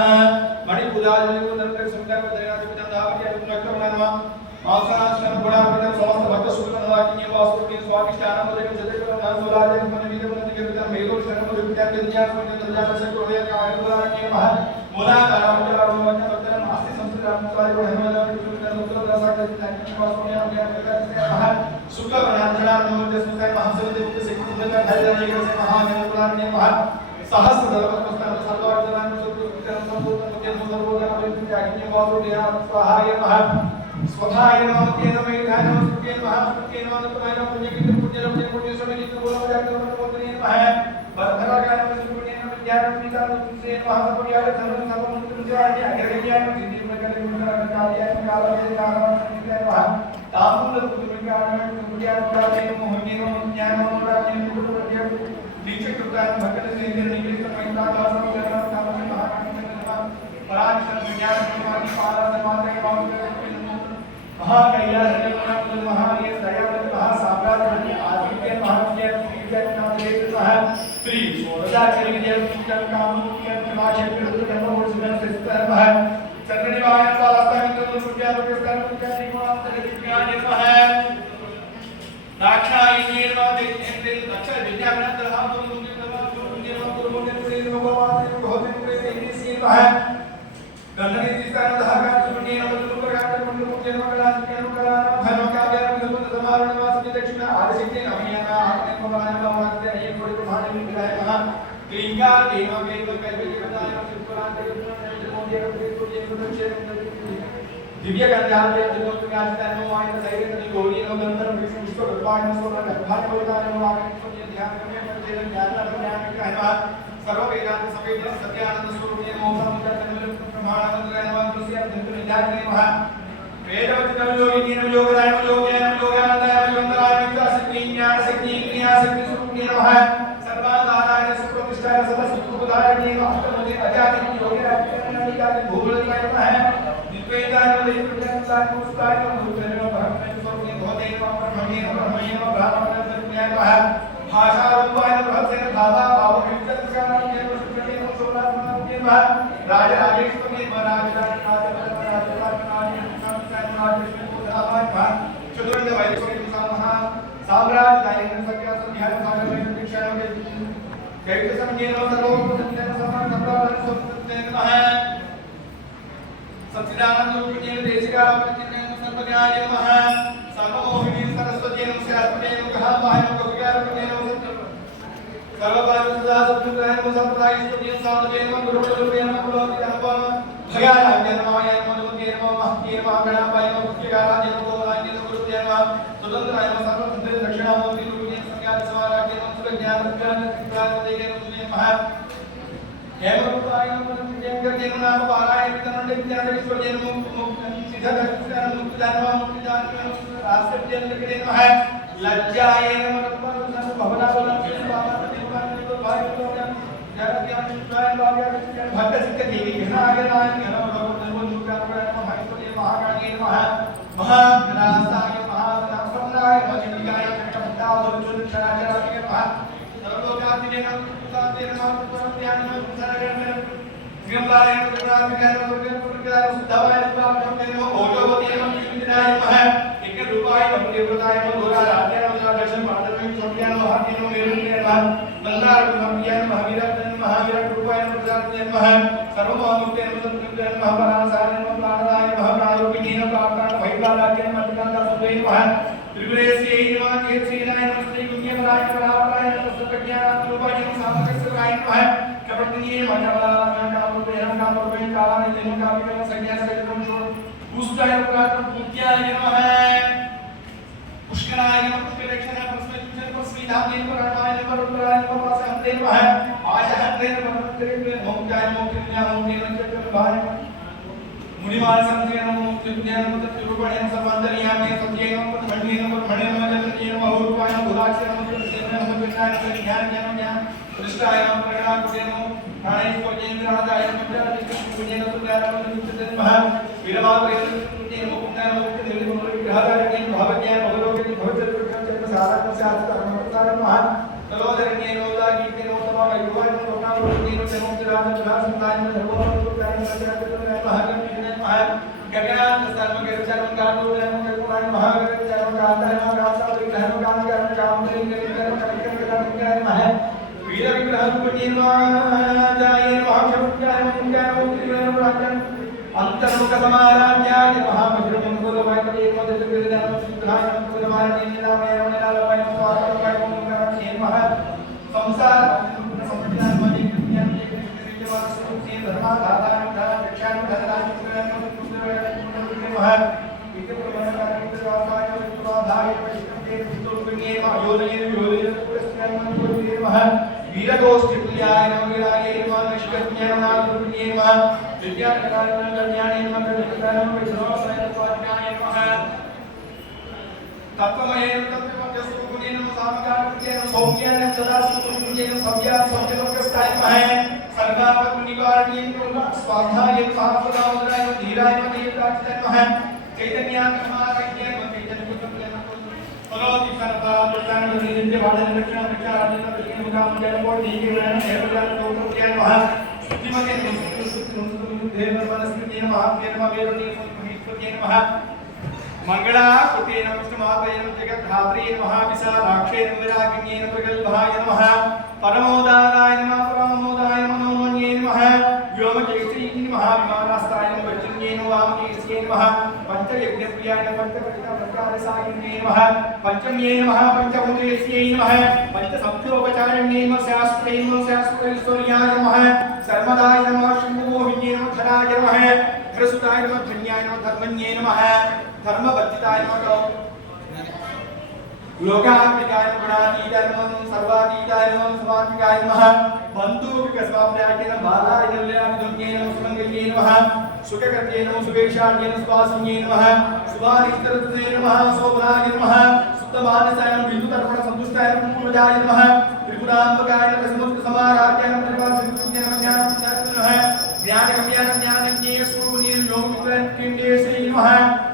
मणिपुराज को नंतर सुंदर दया विद दावरी नक्रम नमः मासाश्रम गुणार्पित समस्त भक्त सुख नवाज्ञा वासु के स्वादिष्ट आनंद देव जते को नासुराज मन विद मन के विद मेलो शरण विद्या विद्या को दर्जा से को है का आज्ञा नमः मोला ताराम जला रोमन सत्तरम आस्ति संस्कृत कार्य को हमें उत्तर दशा के वासु में आज्ञा नमः सुख बनांचना नमो जसुते महासव देव के सिख का धैर्य लेकर से महामेरुलार ने महा सहस्र दलपस्तन सर्वार्जनान सुकृतम संपूर्ण मुझे सर्वोदय अभिवृद्धि आज्ञा वासु देहा स्वाहाय महा स्वधाय नमः के नमः ध्यान नमः के महा के नमः तुम्हारे नमः पुण्य की पुण्य नमः पुण्य समय की बोला जाकर नमः मोदनी महा बरधरा का नमः पुण्य नमः ज्ञान पिता तुमसे महासपुर्याय धर्म सर्व मंत्र ज्ञान अग्र ज्ञान सिद्धि में कले मुद्रा कालिया काल के कारण महा तामूल पुण्यज्ञान ज्ञान प्राप्ति मोहिनी नमः ज्ञान नमः प्राप्ति पुण्य नीचे कृतान भक्त से निगृहित महिला दास जगन्नाथ नाम महाकाल नमः पराशर ज्ञान समाधि पारा समाधि भाव महाकैलास महादेव दयावत महासाम्राज्य आदित्य महाविद्य श्री सोरदाचार्य देव पूजन कामूर्ति प्रभाषण विरुद्ध जन्म और सुगम सिस्तर है चंद्रनिवाय पालस्तान तो पूजा प्रस्तान पूजा श्रीमान विज्ञान है दाक्षायणी निर्वादे इंद्र दक्ष विद्यानंद हम तो मुझे भगवान बहुत प्रेम से है गणनी दिस्तान धागा सुनी नमः प्रकार मंडल जन्म कला जन्म कला भनो का व्याप निबंध समारोह निवास दक्षिण आदि सिद्धि अभियान आत्म भगवान भगवान के ये कोई प्रधान विग्रह महा क्लिंगा देव के तो कई बताए सुपुरांत के मोदी को ये दक्षिण दिव्य गंधार के जो प्रकाश तन वायन सैर्य कनि गोली नो गंधर विष्णु भगवान सोना भाग बोलता है वायन को ध्यान करने ज्ञान ज्ञान कहवा सर्व वेदांत सवेद सत्यानंद स्वरूप मोक्ष मुक्त प्रमाणानंद रहमान तुलसी अत्यंत निधान ने महा वेदवत कल योगी तीन योग दाय योग ज्ञान योगानंद योगंतराय मित्र शक्ति ज्ञान शक्ति क्रिया शक्ति स्वरूप ने नमः सर्वाधाराय सुप्रतिष्ठाय सदा सुखदाय अष्टमोदि अजाति योगी राज्य भूगोल का नमः निवेदान विप्रजनताय पुष्टाय भूतल ब्रह्म स्वरूप ने भवते ब्रह्मणे ब्राह्मण ज्ञान नमः भाषा रूपाय रहस्य भावा भाव विचर का के सुप्रति सोना के राजा राजेश्वरी महाराज चतुर्थ वैश्वरी महा साम्राज्य दायित्व सत्या संध्या सागर में दीक्षा में कैसे समझे नो सर्वों सत्य समान संप्राप्त सोते नमः सच्चिदानंद रूप ने देशिका प्रतिज्ञा सर्वज्ञाय नमः सर्वमोहिनी सरस्वती नमस्ते कहा माया को विकार करने सर्वपाल सदा सत्युग्रह संप्रदाय स्तुति साधुजे नमः गुरुदेव नमः कुलोति नमः भयाय नमः मनोति नमः महति नमः गणापाय नमः पुष्टिकाराय नमः गोलाय नमः गुरुदेव नमः स्वतंत्राय नमः सर्वतंत्र दक्षिणामूर्ति रूपिणे संज्ञात समाराज्य नमः सुज्ञान विज्ञान विज्ञान देगे नमः हेम रूपाय नमः जंकर जन्म नाम पाराय वितरण विज्ञान ईश्वर जन्म सिद्ध दक्षिण मुक्ति जन्म मुक्ति जन्म राष्ट्र जन्म के नमः लज्जाय नमः भवना भक्त सिद्ध देवी घनायनाय महाकाली नमः महागणासाय महासनाय भजनिकाय चक्रभट्टावधूत चराचराय नमः सर्वलोकात्मने नमः परमज्ञान नमः श्रीमलाय नमः सुद्धवाय नमः ओजोवती नमः एक रूपाय नमः देवताय नमः घोराराध्याय नमः दर्शन पादमें संज्ञान महात्म्य नमः मेरुण्य नमः नंदार नमः महावीर महावीर रूपाय नमः सर्वमोहमुक्ते नमः नमः परासाय नमः प्राणाय नमः प्राणरूपिणी नमः प्राण भैरवाय नमः मतकांता सुदे नमः त्रिपुरेश्वरी नमः केशरीनाय नमः श्री गुण्यमराय नमः नमः सत्प्रज्ञान रूपाय नमः सामकस्वराय नमः कपटनीय मनवलाय कामरूपे कामरूपे कालानि नमः कामिकं संज्ञा सहितं शो पुष्टाय प्राण पूज्याय नमः पुष्कराय नमः पुष्करक्षणाय धामे परमाय नमः रुद्राय नमः वासहते नमः आजहते नमः मंत्रे मोक्षाय मोक्षज्ञान मोक्षेन भाय मुनिमाल संते नमः मोक्षज्ञान तत्रूपणे सर्वांतर्यामे सत्ये नमः खंडे नमः खंडे नमः जगते नमः रूपाय नमः भूलाक्ष नमः कृष्ण नमः विज्ञान नमः ज्ञान ज्ञान ज्ञान दृष्टाय नमः प्रज्ञा कुटे नमः प्राणे स्वजेन्द्रादाय नमः पूजन सुदाय नमः वीरमात्रे नमः पुण्य नमः विग्रहाय नमः भवज्ञान भवलोके भवचर सारा शास्त्र नमः तलोदरण्ये नोदा गीते नोतमा वैभवाय नोता रूपे नमः जराज जरा संताय धर्मो नमः नमः गगनाथ सर्व के चरण गातो नमः कुमार महागण चरण गाता नमः विग्रह काम कर्म काम नमः वीर विग्रह रूपे नमः जाय महाक्षुज्ञाय नमः अंतर्मुख समाराध्याय महाभद्रमंगलमय पदे मदद विरदान सुधाय नमः नीलामय नमः स्वागतमय नमः संसार संज्ञान मणि ज्ञान के वास्तव धर्माधार दान शिक्षान धर्म नमः विद्य प्रबंधकारिक स्वास्थ्य स्वाधाय परिष्कृते पुस्तुल्पे योजने योजने पुरस्कार नमः वीरगोष्ठी पुण्याय नमः वीराय नमः निष्कर्ण्यनाथ नमः विद्याकाय ज्ञाने नमः विद्यानं विद्रोसाय स्वाज्ञाय नमः तत्वमय तत्वमय सुगुणे नमः सामगार्थे नमः सौम्याय सदा सुगुणे नमः सव्या सौम्यलोकस्ताय नमः सर्वापद निवारणे नमः स्वाध्याय महाप्रदाय धीराय नमः चैतन्य नमः मंगला कृते नमस्तमातये जगद्धात्रे नमः विशालाक्षे विरागिन्ये प्रगल्भाय नमः परमोदाराय नमः परमोदाय मनोमन्ये नमः व्योमकेशरी नमः विमानास्ताय नमः वज्रन्ये नमः वामकेशये नमः पंचयज्ञप्रियाय नमः पंचपतिकाप्रकारसायिन्ये नमः पंचम्ये नमः पंचभूतेश्ये नमः पंचसंख्योपचारण्ये नमः शास्त्रे नमः शास्त्रैश्वर्याय नमः सर्वदाय नमः शम्भुमोहिन्ये नमः धराय नमः धरसुताय नमः धन्याय नमः धर्मन्ये नमः धर्मवर्जिताय नमः लोकात्मिकाय नमः गुणातीताय नमः सर्वातीताय नमः स्वात्मिकाय नमः बन्धुकस्वाभ्याय नमः बालाय नमः सुमंगल्ये नमः सुखकर्त्ये नमः सुभेक्षार्ये नमः सुवासिन्ये नमः सुवारिस्तरते नमः शोभनाय नमः सुतमानसाय नमः बिन्दुतर्पण संतुष्टाय नमः पूजाय नमः त्रिपुराम्बकाय नमः समुद्र समाराध्याय नमः त्रिपुरासुन्दराय नमः ज्ञानगम्याय ज्ञानज्ञे स्वरूपिणे योगविद्यान्ते श्री नमः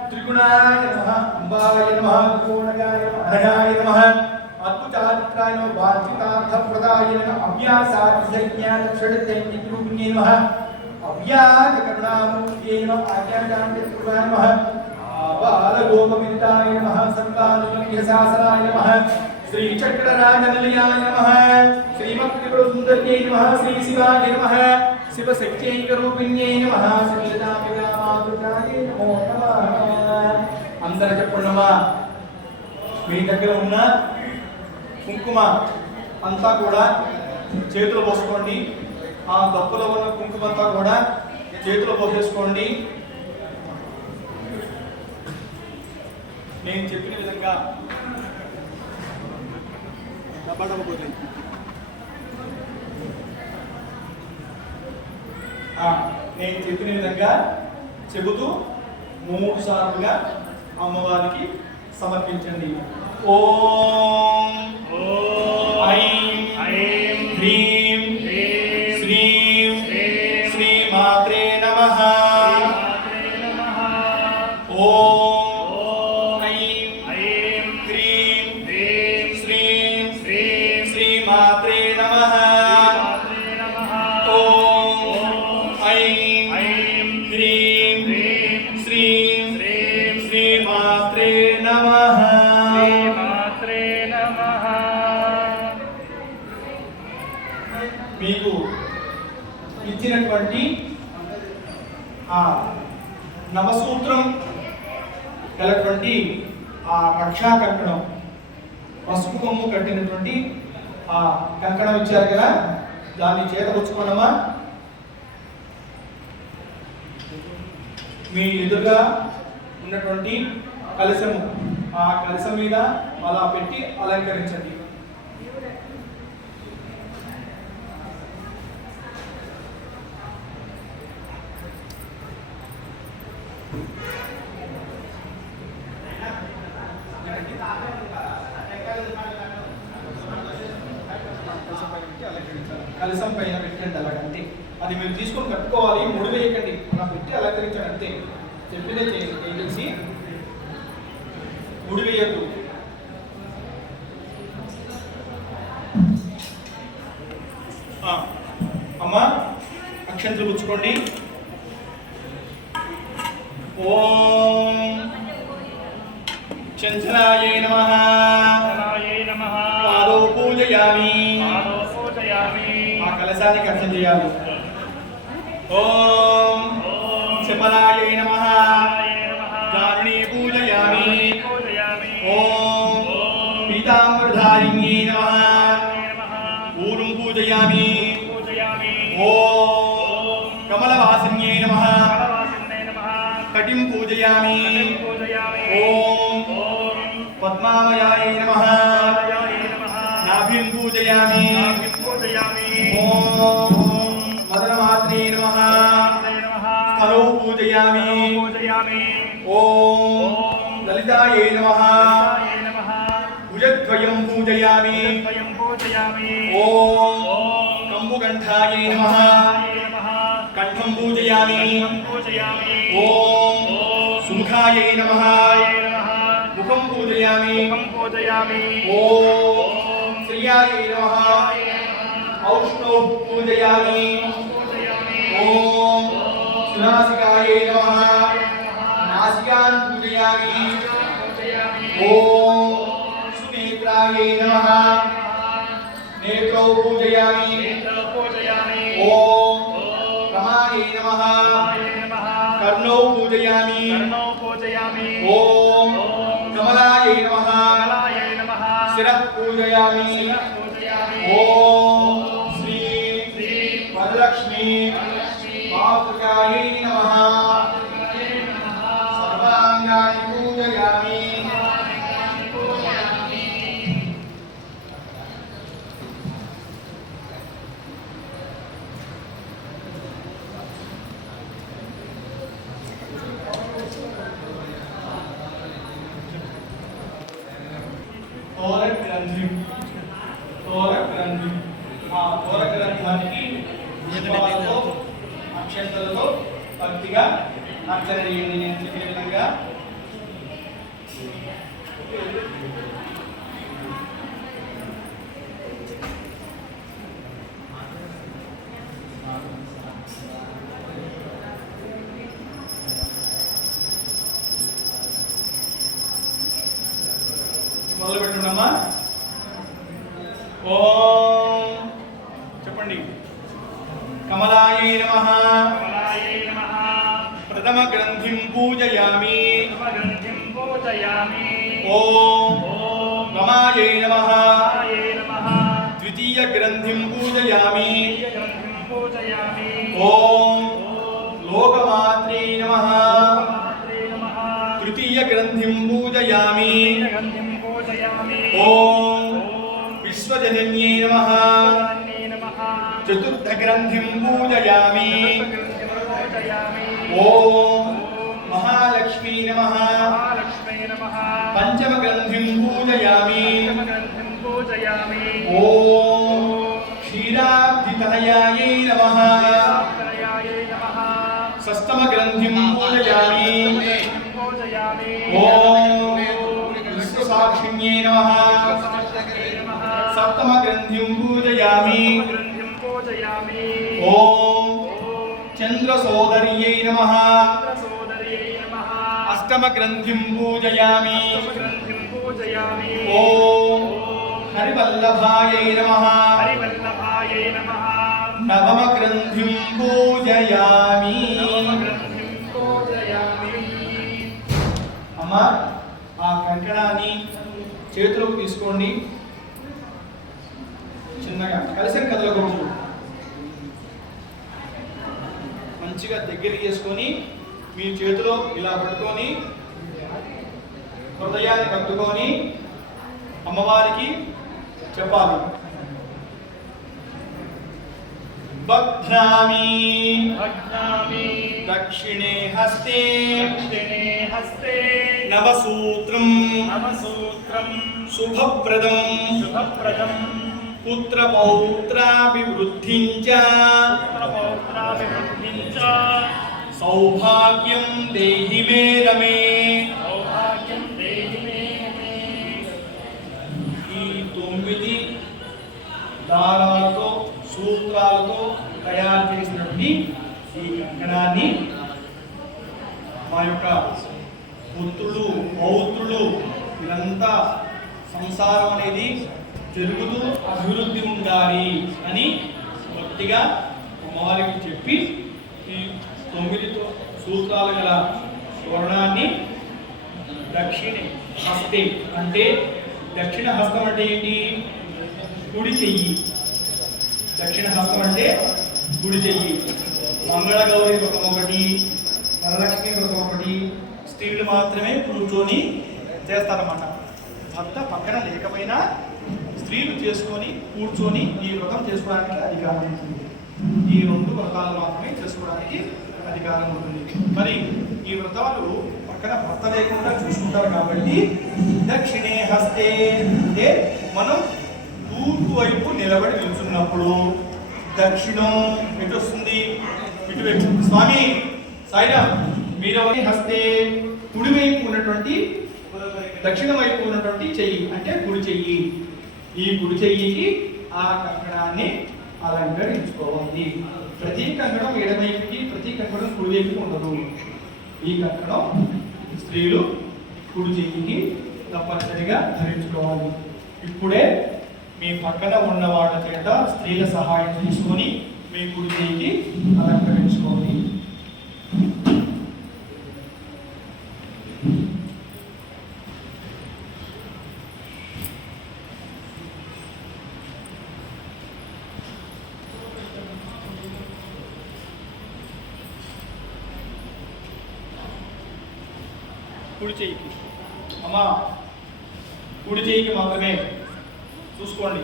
त्रिगुणाय नमः अम्बाय नमः पूर्णगाय नमः हराय नमः अद्भुतादित्राय नमः वाचितार्थप्रदाय नमः अभ्यासादिज्ञानक्षणितैर्निरूपिणे नमः अव्याजकरुणामूर्तये नमः आज्ञाचार्यत्वाय नमः बालगोपविन्दाय नमः सर्वानुमन्यशासनाय नमः श्रीचक्रराजनिलयाय नमः श्रीमत्त्रिपुरसुन्दर्यै नमः श्रीशिवाय नमः शिवशक्त्यैकरूपिण्यै नमः श्रीलताम्बिकामातृकाय नमो नमः అందరూ చెప్పండమ్మా మీ దగ్గర ఉన్న కుంకుమ అంతా కూడా చేతులు పోసుకోండి ఆ దప్పులో ఉన్న కుంకుమ అంతా కూడా చేతులు పోసేసుకోండి నేను చెప్పిన విధంగా డబ్బడబోతుంది నేను చెప్పిన విధంగా చెబుతూ 3 సార్లుగా అమ్మవారికి సమర్పించండి. ఓం ఐం హ్రీం శ్రీం శ్రీమాత్రే నమః. ఓం ఐం హ్రీం శ్రీం శ్రీమాత్రే నమః. ఓం ఐం హ్రీం శ్రీం శ్రీమాత్రే నమః. మీకు ఇచ్చినటువంటి ఆ నవసూత్రం గలటువంటి ఆ రక్షా కంకణం పసుపు కొమ్ము కట్టినటువంటి ఆ కంకణం ఇచ్చారు కదా, దాన్ని చేతపుచ్చుకోవడమా. మీ ఎదురుగా ఉన్నటువంటి కలశము ఆ కలశం మీద అలా పెట్టి అలంకరించండి. కలశం పైన పెట్టండి అలాగంటే. అది మీరు తీసుకొని కట్టుకోవాలి, ముడి వేయకండి, అలా పెట్టి అలంకరించండి అంతే. చెప్పితే చేసి ముడి వేయద్దు. అమ్మ అక్షంతలు పుచ్చుకోండి. ఓం చంద్రాయ నమః. పాదో పూజయామి. ఆ కలశానికి అర్చన చేయాలి. ఓం శమలాయ నమః. దారుణీ పూజయామి. ఓం పీతాంబరధారిణ్యై నమః. ఊరుం పూజయామి. ఓం కమలవాసిన్యై నమః. కటిం పూజయామి. ఓం పద్మావయాయ నమః. నాభిం పూజయామి. ఓం మదనమాత్రే నమః. స్థలౌ పూజయామి. ఓం లలితాయ నమః. భుజద్వయం పూజయామి. ఓం కంబుకంఠాయ నమః. కంఠం పూజయామి. ఓం సుముఖాయ నమః. ముఖం పూజయామి. पूजयामि ओम श्रियायै नमः औष्णौ पूजयामि ओम सुनासिकायै नमः नासिकान् पूजयामि ओम सुनेत्रायै नमः नेत्रौ पूजयामि ओम रमायै नमः कर्णौ पूजयामि ओम कमलायै नमः शिरः पूजयामि ओम श्री वरलक्ष्मी मातृकायै नमः सर्वाङ्गानि पूजयामि తోరగ్రంథానికి పుష్పాలతో అక్షంతలతో భక్తిగా అర్చన చేయండి. నేను చెప్పే విధంగా మొదలు పెట్టున్నామా. ఓం చెప్పండి. కమలాయై నమః ప్రథమ గ్రంథిం పూజయామి ఓం రమాయై నమః ద్వితీయ గ్రంథిం పూజయామి ఓం లోకమాత్రే నమః తృతీయ గ్రంథిం పూజయామి ఓం విశ్వజనన్యై నమః చతుర్థ గ్రంథిం పూజయామి ఓం మహాలక్ష్మీ నమః పంచమ గ్రంథిం పూజయామి ఓం క్షీరాబ్ధితనయాయై నమః షష్టమ గ్రంథిం పూజయామి ఓం విశ్వసాక్షిణ్యై నమః సప్తమ గ్రంథిం పూజయామి ఓం చంద్రసోదర్యై నమః అష్టమ గ్రంథిం పూజయామి ఓం హరివల్లభాయై నమః నవమ గ్రంథిం పూజయామి. అమ్మ ఆ కంకణాన్ని చేతులకు తీసుకోండి. చిన్నగా కలిసి కదలకూడదు. మంచిగా దగ్గర చేసుకొని మీ చేతిలో ఇలా పట్టుకొని హృదయాన్ని కట్టుకొని అమ్మవారికి చెప్పాలి. బధ్నామి దక్షిణే హస్తే నవసూత్రం శుభప్రదం పుత్రపౌత్రాభివృద్ధిం చ సౌభాగ్యం దేహి మే రమే. ఈ 9 దారాలతో సూత్రాలతో తయారు చేసినటువంటి ఈ కంకణాన్ని మా యొక్క పుత్రులు పౌత్రులు వీరంతా సంసారం అనేది జరుగుతూ అభివృద్ధి ఉండాలి అని భక్తిగా అమ్మవారికి చెప్పి ఈ 9 సూత్రాలు గల తోరణాన్ని దక్షిణ హస్తే అంటే దక్షిణ హస్తం అంటే ఏంటి? కుడి చెయ్యి. దక్షిణ హస్తం అంటే కుడి చెయ్యి. మంగళగౌరి వ్రతం ఒకటి, వరలక్ష్మి వ్రతం ఒకటి స్త్రీలు మాత్రమే కూర్చొని చేస్తారన్నమాట. భర్త పక్కన లేకపోయినా స్త్రీలు చేసుకొని కూర్చొని ఈ వ్రతం చేసుకోవడానికి అధికారం ఉంటుంది. ఈ 2 వ్రతాలు మాత్రమే చేసుకోవడానికి అధికారం ఉంటుంది. మరి ఈ వ్రతాలు పక్కన భర్త లేకుండా చూసుకుంటారు కాబట్టి దక్షిణే హస్తే అంటే మనం తూర్పు వైపు నిలబడి నిల్చున్నప్పుడు దక్షిణం ఎటు వస్తుంది? ఇటువైపు. స్వామి సాయిరామ్ మీరెవరి హస్తే కుడివైపు ఉన్నటువంటి దక్షిణ వైపు ఉన్నటువంటి చెయ్యి అంటే కుడి చెయ్యి. ఈ కుడి చెయ్యికి ఆ కంకణాన్ని అలంకరించుకోవాలి. ప్రతి కంకణం ఎడమవైపుకి, ప్రతి కంకణం కుడివైపుకి ఉండదు. ఈ కంకణం స్త్రీలు కుడి చెయ్యికి తప్పనిసరిగా ధరించుకోవాలి. ఇప్పుడే మీ పక్కన ఉన్న వాళ్ళ చేత స్త్రీల సహాయం తీసుకొని మీ కుడి చెయ్యికి అలంకరించుకోవాలి. కుడి చెయ్యికి అమ్మా, కుడి చెయ్యికి మాత్రమే చూసుకోండి.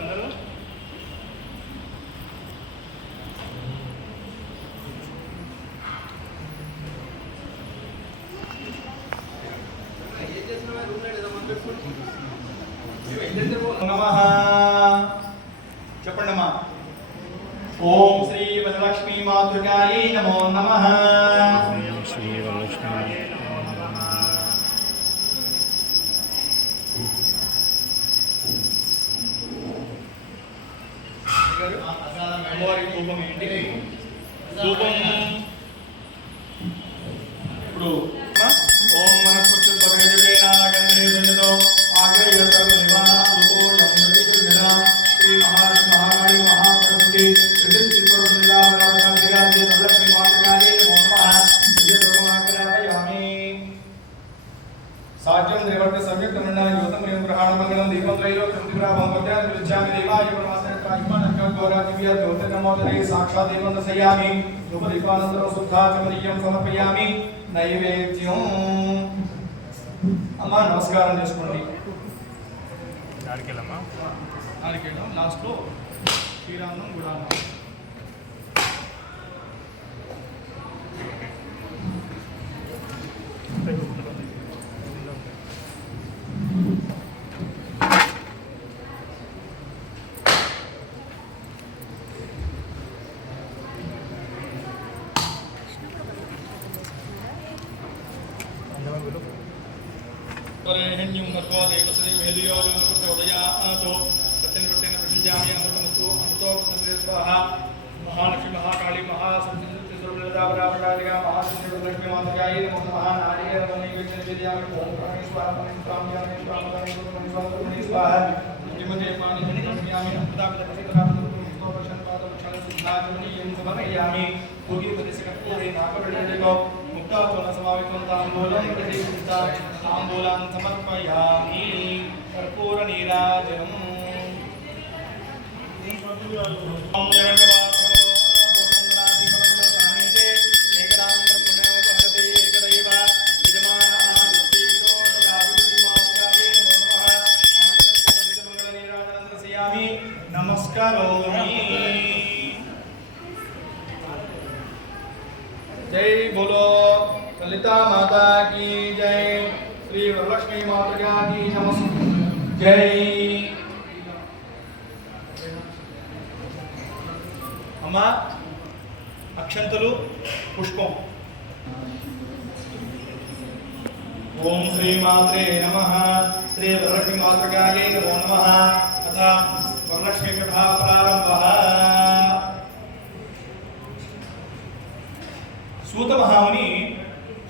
అందరూ చెప్పండి అమ్మా. ఓం శ్రీ వరలక్ష్మీ మాతృకాయై నమో నమః. శ్రీ వరలక్ష్మీ అమ్మవారి ధూపం ఏంటి? ధూపం ఇప్పుడు ఓం మనస్పతి భగవద్గీతాగంధేతో ఆగ్రహ సర్వ నివారణ ధూపో యంత్రికృత శ్రీ మహాలక్ష్మి మహాకాళి మహాసరస్వతి త్రిశూల జిల్లావరాజే వరలక్ష్మీ మాతృకాయై నమో నమః. విజయదుర్గమాగ్రహయామి. సాధ్యం దేవర్తి సంయుక్తమన్నా యువతం ప్రేమ గ్రహణ మంగళం దీపం త్రైలోక్యం దివ్రాభం పద్యాన్ని విద్యామి దేవాయ సాక్షాత్ దేవం దర్శయామి. ధూపదీపానంతరం శుద్ధాచమనీయం సమర్పయామి. నైవేద్యం అమ్మా నమస్కారం చేసుకోండి. నారికేలమ్మా, నారికేళం లాస్ట్లో శ్రీరామం గుడాన్నం. ण्यं नत्वा देवश्री मेलियो उदयातो सत्यनिवृत्तेन प्रसिद्ध्यामि अमृतमस्तु अमृतो स्वाहा. महालक्ष्मी महाकाली महासरस्वती सर्वलतावरावराजिका महालक्ष्मी मातृकायै नमो नमः. नारिकेलवनैवेद्यनिवेदयामि. ओम प्राणे स्वाहा प्राणे स्वाहामि स्वाहा स्वाहा. श्रीमते पाणि धन्यामि अमृतापितप्रसिद्धरामदुर्गं पादपक्षान् सिद्धाचमनीयं समर्पयामि. भोगिपतिसकपूरे नागवृणको मुक्तात्वनं समावितं ताम्बूलं प्रतिष्ठिता ताम्बूलं समर्पयामि. कर्पूरनीराजनम् ओम नमस्कारोमि. जय बोलो ललिता माता की जय. श्री वरलक्ष्मी माता की नमस्कार. जय. अम्मा अक्षंतलु पुष्पम. ओम श्री मात्रे नमः. श्री वरलक्ष्मी मातृकायै नमो नमः. तथा वरलक्ष्मी कथा प्रारंभः. సూత మహాముని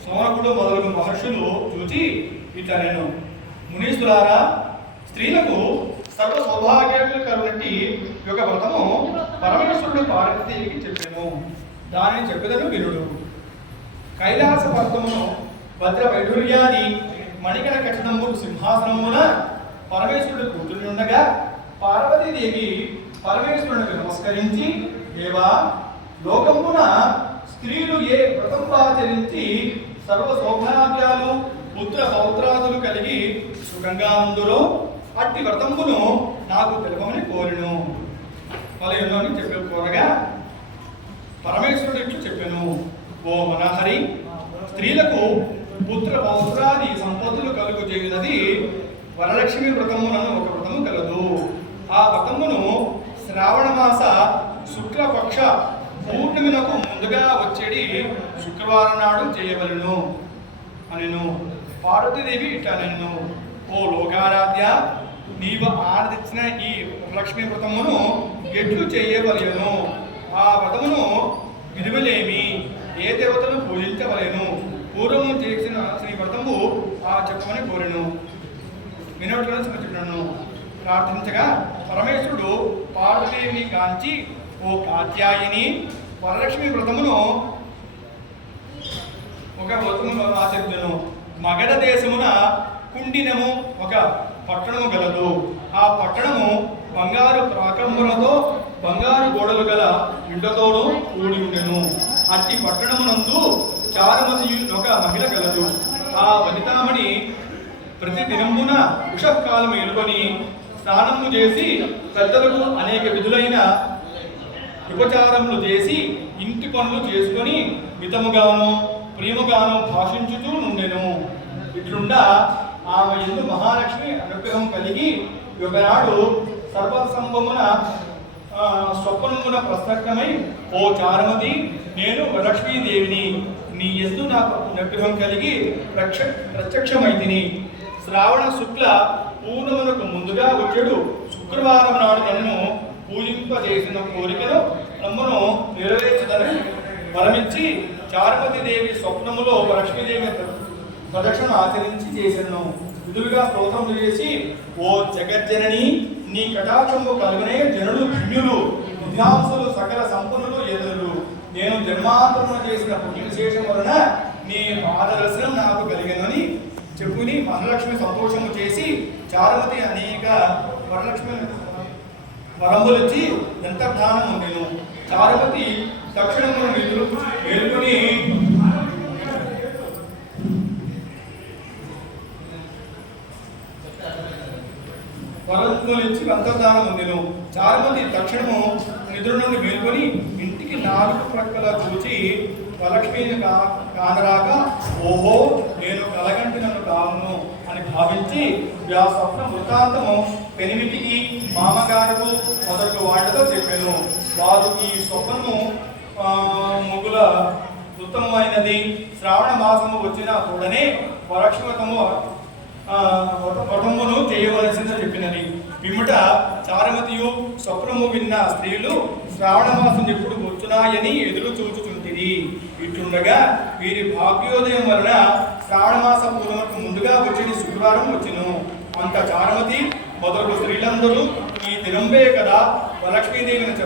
సోమకుడు మొదలగు మహర్షులు చూచి ఇట్లా నేను మునీశ్వరారా, స్త్రీలకు సర్వ సౌభాగ్యాలు కరుణటి యొక్క వ్రతము పరమేశ్వరుడు పార్వతీదేవికి చెప్పాను. దానిని చెప్పదను వినుడు. కైలాస పర్వతమును భద్ర వైఢూర్యాది మణికణ కఠినంబు సింహాసనమున పరమేశ్వరుడు కూర్చుని ఉండగా పార్వతీదేవి పరమేశ్వరునికి నమస్కరించి, దేవా, లోకమున స్త్రీలు ఏ వ్రతం ఆచరించి సర్వ సౌభాగ్యాలు పుత్ర పౌత్రాదులు కలిగి సుఖంగా ఉందురో అట్టి వ్రతమును నాకు తెలవమని కోరిను. వాళ్ళు ఎన్నో చెప్పే కోరగా పరమేశ్వరుడు ఇట్లు చెప్పాను, ఓ మనహరి, స్త్రీలకు పుత్ర పౌత్రాది సంపత్తులు కలుగు చేయనది వరలక్ష్మి వ్రతమునను ఒక వ్రతము కలదు. ఆ వ్రతమును శ్రావణ మాస శుక్లపక్ష పూర్ణిమకు ముందుగా వచ్చేది శుక్రవారం నాడు చేయవలను అనెను. పార్వతీదేవి ఇట్లా నేను, ఓ లోకారాధ్య, నీవు ఆరాధించిన ఈ లక్ష్మీ వ్రతమును ఎట్లు చేయవలెను? ఆ వ్రతమును విలువలేమి? ఏ దేవతను పూజించవలెను? పూర్వము చేసిన శ్రీ వ్రతము ఆ చెప్పమని కోరెను. వినోట్లను సమర్పించను. ప్రార్థించగా పరమేశ్వరుడు పార్వతీదేవిని కాంచి, ఓ కాత్యాయిని, వరలక్ష్మి వ్రతమును ఒక వ్రతమును ఆచరించను. మగధ దేశమున కుండినము ఒక పట్టణము గలదు. ఆ పట్టణము బంగారు ప్రాకంబులతో బంగారు గోడలు గల ఇంటతోనూ కూడి ఉండెను. అట్టి పట్టణమునందు చారుమతి ఒక మహిళ గలదు. ఆ వనితామణి ప్రతి దినమున ఉషకాలం ఎలుకొని స్నానము చేసి పెద్దలకు అనేక విధులైన ఉపచారములు చేసి ఇంటి పనులు చేసుకొని మితముగాను ప్రేమగాను భాషించుతూ నుండెను. ఇట్లుండా ఆమె ఎందు మహాలక్ష్మి అనుగ్రహం కలిగి ఒకనాడు సర్వసంభమున స్వప్నమున ప్రసన్నమై, ఓ చారుమతి, నేను వరలక్ష్మీదేవిని, నీ ఎందు నాకు అనుగ్రహం కలిగి ప్రత్యక్షమైతిని. శ్రావణ శుక్ల పూర్ణమునకు ముందుగా వచ్చాడు శుక్రవారం నాడు నన్ను పూజింపజేసిన కోరికను నమ్మను నెరవేర్చదని వరమిచ్చి చారుమతీదేవి స్వప్నములో లక్ష్మీదేవి ప్రదక్షిణ ఆచరించి చేశాను. విధులుగా స్తోత్రములు చేసి, ఓ జగజ్జనని, నీ కటాక్షము కలుగునే జనులు ధన్యులు, విద్యాంసులు సకల సంపన్నులు ఎదురు. నేను జన్మాంతరమున చేసిన పుణ్య విశేషం వలన నీ పాదదర్శనం నాకు కలిగినని చెప్పుని వరలక్ష్మి సంతోషము చేసి చారుమతి అనేక వరలక్ష్మి వరములిచ్చి యంత్రధానం ఉండెను. చారుమతి దక్షిణమును మేలుకొని వరములిచ్చి అంతర్ధానం ఉండెను. చారుమతి దక్షిణము నిద్ర నుండి మేల్కొని ఇంటికి నాలుగు ప్రక్కల చూచి వరలక్ష్మిని కానరాక, ఓహో, నేను కలగంటి నన్ను కావును అని భావించి ఆ స్వప్న వృత్తాంతము పెనిమిటికి మామగారుకు మొదటి వాళ్ళతో చెప్పాను. వారు ఈ స్వప్నము ముగ్గుల ఉత్తమమైనది. శ్రావణ మాసము వచ్చిన తోడనే వరలక్ష్మతము వ్రతమును చేయవలసిందని చెప్పినది. పిమ్మట చారుమతియు స్వప్నము విన్న స్త్రీలు శ్రావణ మాసం ఎప్పుడు వచ్చునాయని ఎదురు చూచుచుంటిరి. ఇట్లుండగా వీరి భాగ్యోదయం వలన శ్రావణ మాస పూర్ణముకు ముందుగా వచ్చేది శుక్రవారం వచ్చెను. అంత చారుమతి మొదలు స్త్రీలందరూ ఈ దినంబే కదా వరలక్ష్మీదేవిని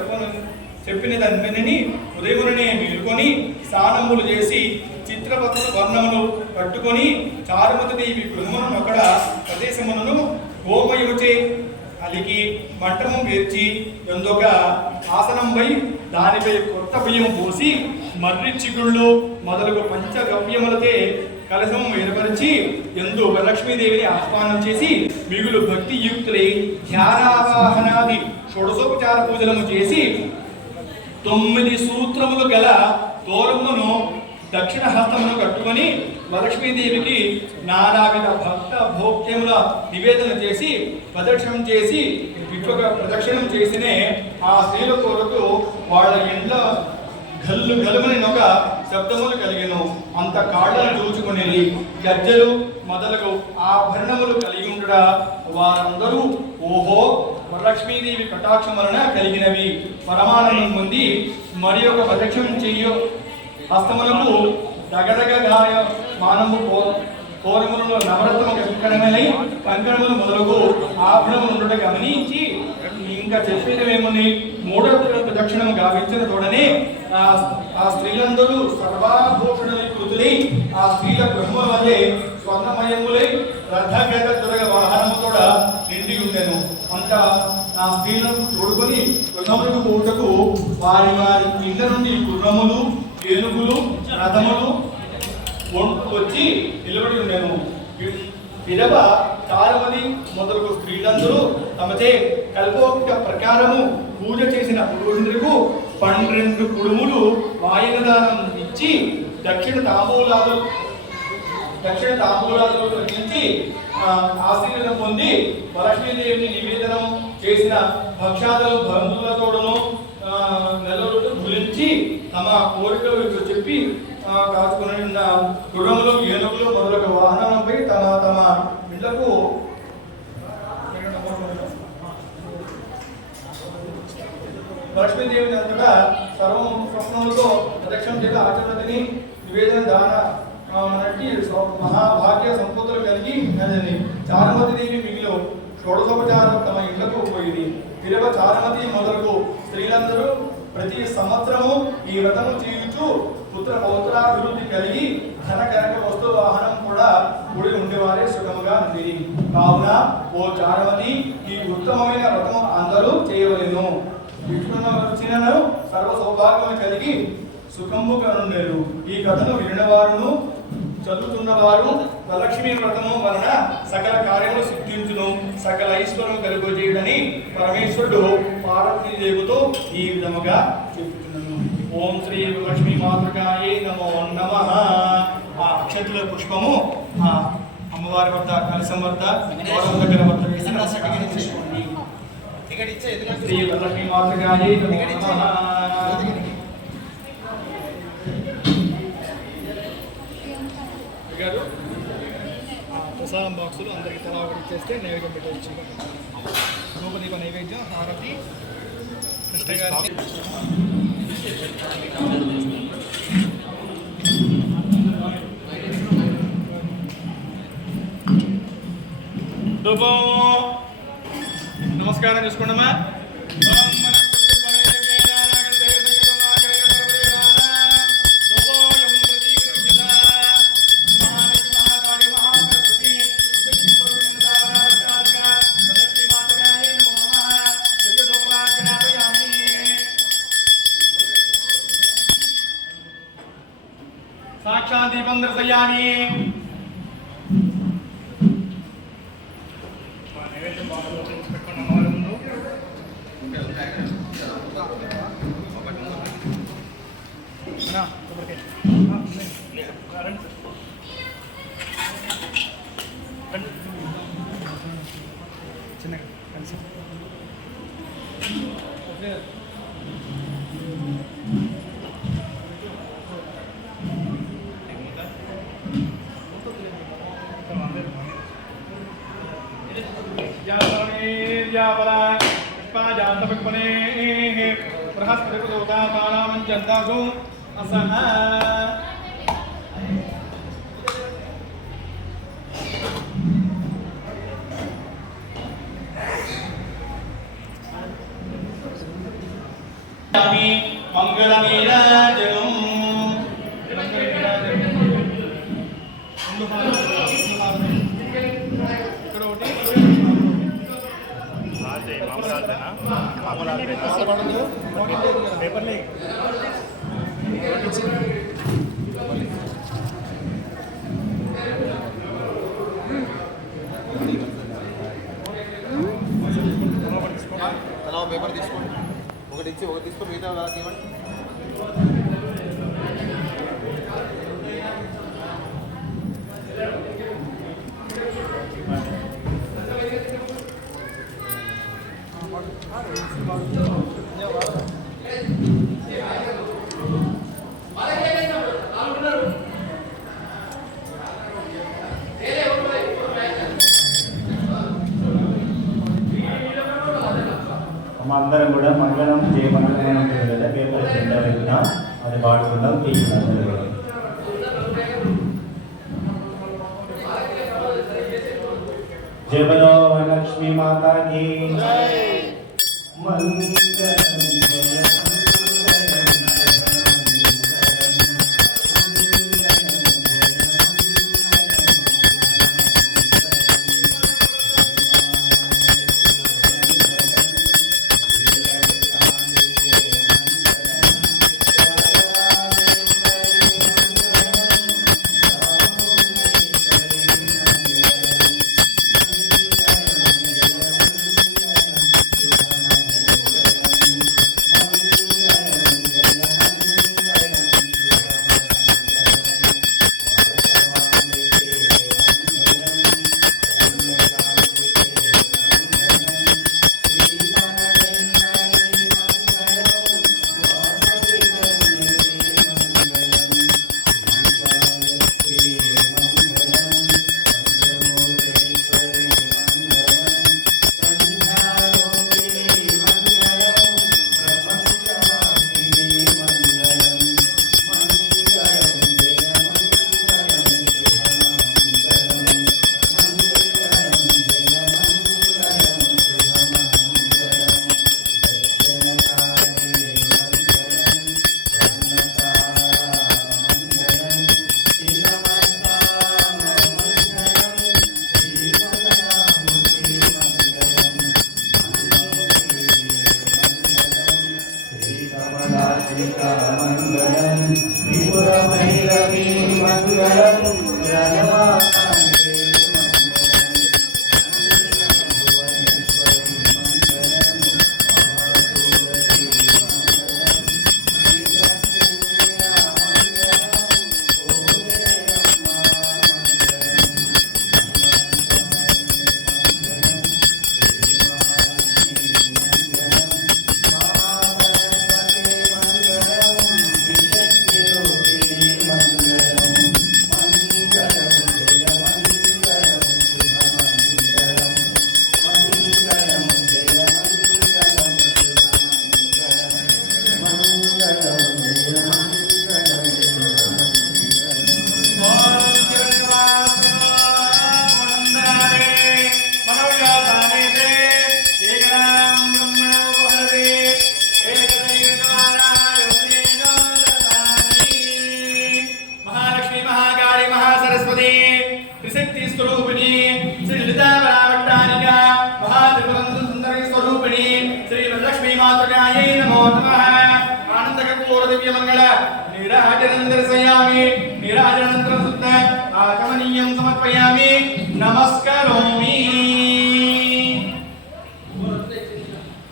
చెప్పినదన్నీ ఉదయముననే మేలుకొని స్నానములు చేసి చిత్రపత్ర వర్ణములు కట్టుకొని చారుమతి దేవి గృహమును అక్కడ ప్రదేశములను గోమయముచే అలికి మంటము వేర్చి ఎందొక ఆసనంపై దానిపై కొత్త బియ్యం పోసి మర్రి చిగుళ్ళు మొదలగు పంచగవ్యములతే కలశము ఏర్పరిచి ఎందు వరలక్ష్మీదేవిని ఆహ్వానం చేసి మిగులు భక్తియుక్తులై ధ్యానావాహనాది షోడశోపచార పూజలను చేసి 9 సూత్రములు గల తోరమును దక్షిణ హస్తమును కట్టుకొని వరలక్ష్మీదేవికి నానావిధ భక్త భోగ్యముల నివేదన చేసి ప్రదక్షిణం చేసి ప్రదక్షిణం చేసినే ఆ స్త్రీల కొరకు వాళ్ళ ఇంట్లో గల్లు గలుమని ఒక శబ్దములు కలిగెను. అంత కాళ్ళను చూచుకునేది గజ్జలు మొదలగు ఆభరణములు కలిగి ఉండడా వారందరూ, ఓహో, వరలక్ష్మీదేవి కటాక్షం వలన కలిగినవి పరమానందం పొంది మరి ఒక ప్రదక్షిణం చెయ్యు హస్తములకు దగదగ గాయ మానము కోరములలో నవరత్నము కంకణమై కంకణములు మొదలగు ఆభరణములు ఉండట గమనించి, ఈ ఇంకా చెప్పేది ఏముంది, మూడో ప్రదక్షిణం గావించిన తోడనే ఆ స్త్రీలందరూ సర్వాభూషణులై కృతులై ఆ స్త్రీల బ్రహ్మ వల్లే స్వర్ణమయములై రథగత దురగ వాహనము కూడా నిండి ఉండెను. అంతా ఆ స్త్రీలను తోడుకొని గుర్రములకు పోటకు వారి వారి ఇళ్ళ నుండి గుర్రములు, ఏనుగులు, రథములు వచ్చి నిలబడి ఉండెను. విధవ చాలామంది మొదలగు స్త్రీలందరూ తమచే కల్పోక్త ప్రకారము పూజ చేసిన పురుషులకు 12 కుడుములు వాయనదానం ఇచ్చి దక్షిణ తాంబూలాలు గ్రహించి ఆశీర్వాదం పొంది వరలక్ష్మీదేవిని నివేదనం చేసిన భక్షాదులు బంధువులతోడను నెల రోజులు గురించి తమ కోరికలు చెప్పి కాచుకుని ఉన్న గుర్రములు, ఏనుగులు మొదలగు వాహనంపై తమ తమ ఇళ్లకు లక్ష్మీదేవిని అంతటా సర్వం స్వప్నములతో ప్రదక్షిణం చేత ఆచరణని నివేదన దాన నటి మహాభాగ్య సంపదలు కలిగి చారుమతి దేవి మిగిలిన షోడశోపచారం తమ ఇళ్లకు పోయింది. తిరువ చారుమతి మొదలకు స్త్రీలందరూ ప్రతి సంవత్సరము ఈ వ్రతము చేయుచు పుత్ర పౌత్రాభివృద్ధి కలిగి ధన కనక వస్తు వాహనం కూడా కూడి ఉండేవారే సుఖముగా ఉండేది. కావున ఓ చారుమతి, ఈ ఉత్తమమైన వ్రతము అందరూ చేయవలెను. విష్ణును సర్వ సౌభాగ్యము కలిగి సుఖముగా ఉండేరు. ఈ కథను వినిన వారును చదువుతున్నవారు వరలక్ష్మీ వ్రతము వలన సకల కార్యములు సిద్ధించును, సకల ఐశ్వర్యం కలుగజేయుడని పరమేశ్వరుడు పార్వతీదేవితో ఈ విధముగా చెప్పుతున్నాను. ఓం శ్రీ లక్ష్మీ మాతృకాయే నమో నమః. ఆ అక్షతుల పుష్పము అమ్మవారి వద్ద కలశం వద్ద దగ్గర వద్ద తీసుకోండి. శ్రీ లక్ష్మీ మాతృకాయే నమో నమః. ప్రసాదం బాక్సులు అందరికి తలా ఒకటి ఇచ్చేస్తే నైవేద్యం పెట్టవచ్చు. రూపదీప నైవేద్యం, హారతి, కృష్ణ గారికి ధూపం. నమస్కారం చేసుకోండమ్మా. సాక్షాత్ దీపం దర్శయామి. నైవేద్యం బాగా పెట్టుకున్న అమ్మవారి ముందు చిన్నగా కలిసి బృహస్పతిపదోదానామంచందాసు అసహ మంగళనీరాజనం పేపర్ లే అలా పేపర్ తీసుకోండి, ఒకటి ఇచ్చి ఒకటి తీసుకొని మిగతా వాళ్ళకి ఇవ్వండి. అందరం కూడా మంగళం జయమంగళం ఉంటుంది కదా, పేపర్ కింద పెట్టినా అది పాడుకుందాం. అందరూ కూడా జయ బలో వరలక్ష్మీ మాతాకి.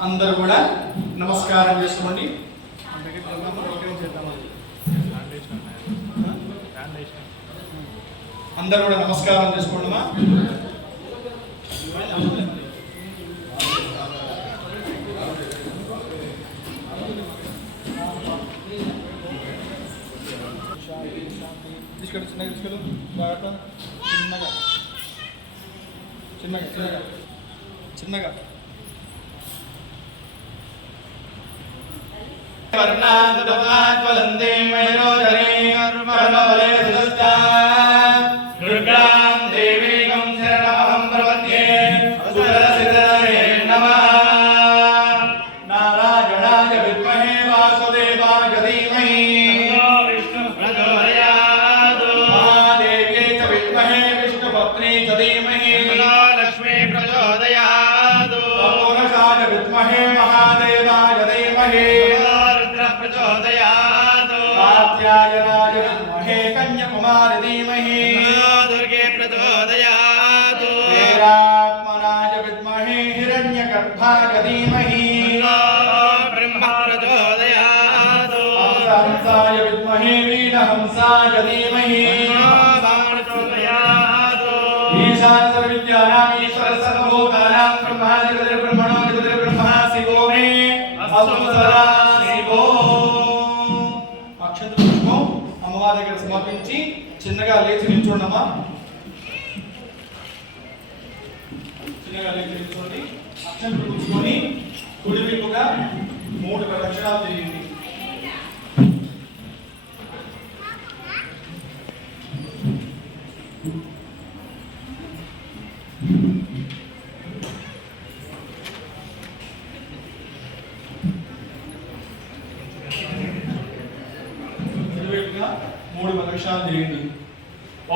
అందరూ కూడా నమస్కారం చేసుకోండి. అందరూ కూడా నమస్కారం చేసుకోండి. తీసుకెళ్ళు, చిన్నగా తీసుకెళ్ళు, జాగ్రత్త, చిన్నగా చిన్నగా చిన్నగా చిన్నగా. వర్ణాంతపద్వలందే మయూరధరే కర్మబలే సుదస్తా దుర్గాం దేవీం శరణమహం ప్రపద్యే సురసిద్ధయే నమః. నారాయణాయ విద్మహే వాసుదేవాయ ధీమహి విష్ణు ప్రచోదయాత్. మహాదేవ్యై చ విద్మహే విష్ణుపత్న్యై చ ధీమహి లక్ష్మీ ప్రచోదయాత్. పూర్ణశాయ విద్మహే మహాదేవాయ ధీమహి प्रचोदयात्. कात्यायनाय विद्महे कन्याकुमारी धीमहि दुर्गे प्रचोदयात्. वीरात्मनाय विद्महे हिरण्यगर्भाय धीमहि ब्रह्मा प्रचोदयात्. हंसाय विद्महे वीरहंसाय धीमहि प्रचोदयात्. ईशान सर्वविद्यानां ईश्वर सर्वभूतानां ब्रह्माधिपतिर्ब्रह्मणो ब्रह्मा शिवो मे अस्तु सदा. అక్షత పుష్పం అమ్మవారి దగ్గర సమర్పించి చిన్నగా లేచి నిల్చోండమ్మా. చిన్నగా లేచి నిల్చోండి. అక్షతలు పుచ్చుకొని కుడివైపుగా 3 ప్రదక్షిణాలు చేయండి. 3 నిమిషాలు చేయండి.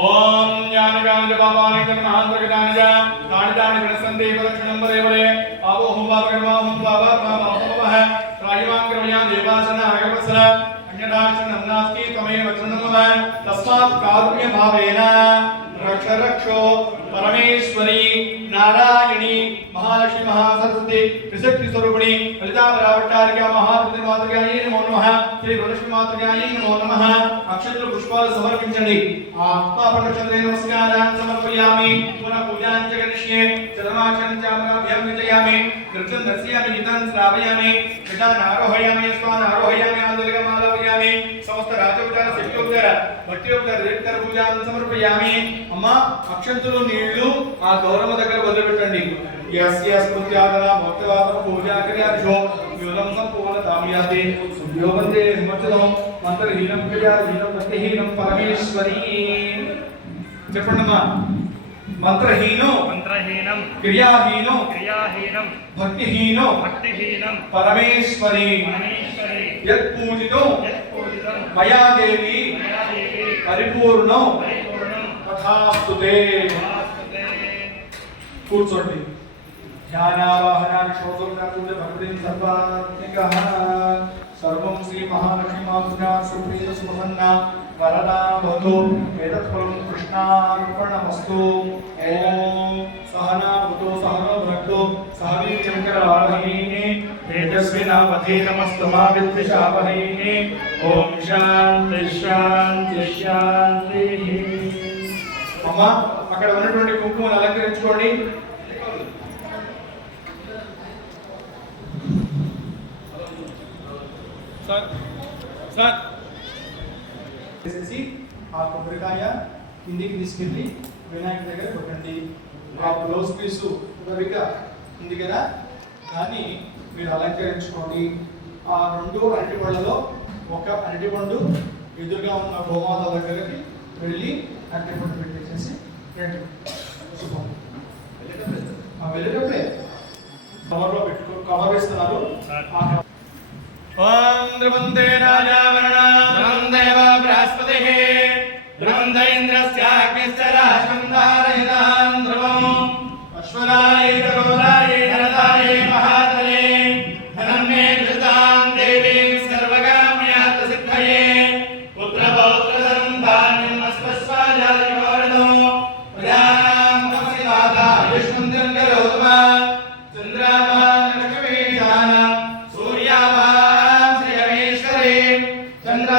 ఓం జ్ఞానగాన బాబాని మహాంతర్గదానజ కాణిదాని వినసందే ప్రదక్షిణం వరేవరే పావోహం పాపకర్మాహం పాపాత్మామహ రాయవాంగ్రమయా దేవాసన అగవసర అన్యదాచన అన్నాస్తి తమే వచనమవ తస్మాత్ కారుణ్య భావేన రక్ష రక్షో పరమేశ్వరి నారాయణి మహాలక్ష్మి మహాసరస్వతి త్రిశక్తి స్వరూపిణి లలితాపరావట్టారికా మహాత్రి మాతృగాయే నమో నమః శ్రీ వరలక్ష్మి మాతృగాయే నమో నమః అక్షతలు పుష్పాలు సమర్పించండి. ఆత్మాపన్నచంద్రే నమస్కారాన్ని సమర్పయామి. పునః పూజాంచ కరిష్యే చరమాచరణ చామరాభ్యాం విజయామి. నృత్యం దర్శయామి గీతాన్ని శ్రావయామి. పితాన్ ఆరోహయామి స్వాన్ ఆరోహయామి ఆందోళనమాలవయామి. సమస్త రాజోపచార శక్తోపచార భక్తియోపచార దేవతర పూజాన్ని సమర్పయామి. అమ్మ అక్షంతులు నీళ్లు ఆ గౌరవ దగ్గర వదిలిపెట్టండి. యస్య స్మృత్యాదన భక్తవాదన పూజాక్రియాదిషో యోగం సంపూర్ణ తామ్యాతే యోగంతే హిమచలం మంత్రహీనం క్రియాహీనం భక్తిహీనం పరమేశ్వరీ. చెప్పండమ్మా. మంత్రహీనం క్రియాహీనం భక్తిహీనం పరమేశ్వరీ. యత్ పూజితం మయా దేవి పరిపూర్ణం తథాస్తుతే. కూర్చోండి. ధ్యానావాహనాన్ని శ్రోతోపచార భక్తిని సర్వాత్మికః సర్వం శ్రీ మహాలక్ష్మీ మాతృగా సుప్రీత సుప్రసన్న వరదా భవతు. ఏతత్ఫలం కృష్ణార్పణమస్తు. ఓం సహనా భవతు సహనో భునక్తు సహ వీర్యం కరవావహై తేజస్వినావధీతమస్తు మా విద్విషావహై. ఓం శాంతి శాంతి శాంతి. అమ్మ అక్కడ ఉన్నటువంటి కుంకుమను అలంకరించుకోండి. సార్ ఆ కొబ్బరికాయ కిందికి తీసుకెళ్ళి వినాయకుడి దగ్గర కొట్టండి. ఆ బ్లౌజ్ పీసు ఉదవిగా ఉంది కదా, దాన్ని మీరు అలంకరించుకోండి. ఆ 2 అరటిపళ్ళలో ఒక అరటిపండు ఎదురుగా ఉన్న గోమాత దగ్గరికి వెళ్ళి అరటిపండు పెట్టేసేసి రండి. శుభం. వెళ్ళేటప్పుడే కవర్లో కవర్ వేస్తున్నారు. ఓం ద్రవందే రాజావరణం దేవ బృహస్పతిః ద్రవంద ఇంద్రస్యాగ్నిశ్చ రాశం ధారయతాం ధ్రువం అశ్వరాయ కరోరాయ ధనదాయ మహాతలే ధనం మే ధృతాం దేవీం సర్వకామ్యార్థ సిద్ధయే పుత్రపౌత్రధనం ధాన్యం అస్మస్వాజాతికోరదో ప్రజానాం తమసి మాతా యుష్మంత్రం కరోతమ చంద్రామాన్ లక్ష్మీజానాం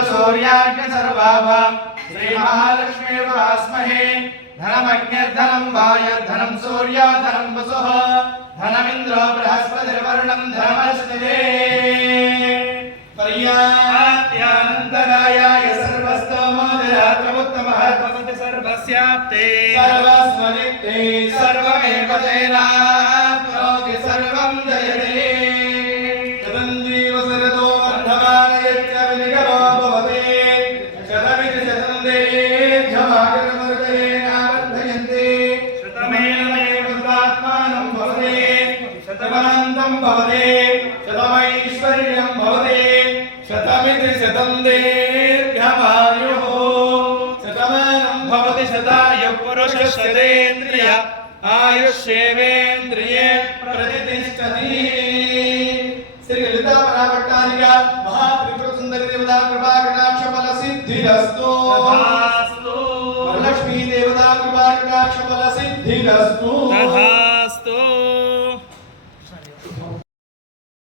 సూర్యాగ్ని సర్వాభాం శ్రీ మహాలక్ష్మీ వాస్మహే. ధనమగ్నిర్ధనం వాయుర్ధనం సూర్యోధనం వసుః ధనమింద్రో బృహస్పతిర్వరుణం ధనమస్మితే. పర్యాప్త్యానంతరాయాయ సర్వస్తోమోదయాత్రముత్తమః భవతి సర్వస్యాప్తే సర్వస్మనితే సర్వమేవ తేనాప్నోతి సర్వం జయతే. శతమానందం భవతే శతమైశ్వర్యం భవతే శతమితి శతం దీర్ఘమాయుః. శతమానం భవతి శతాయుః పురుషः శతేంద్రియ ఆయుష్యేవేంద్రియే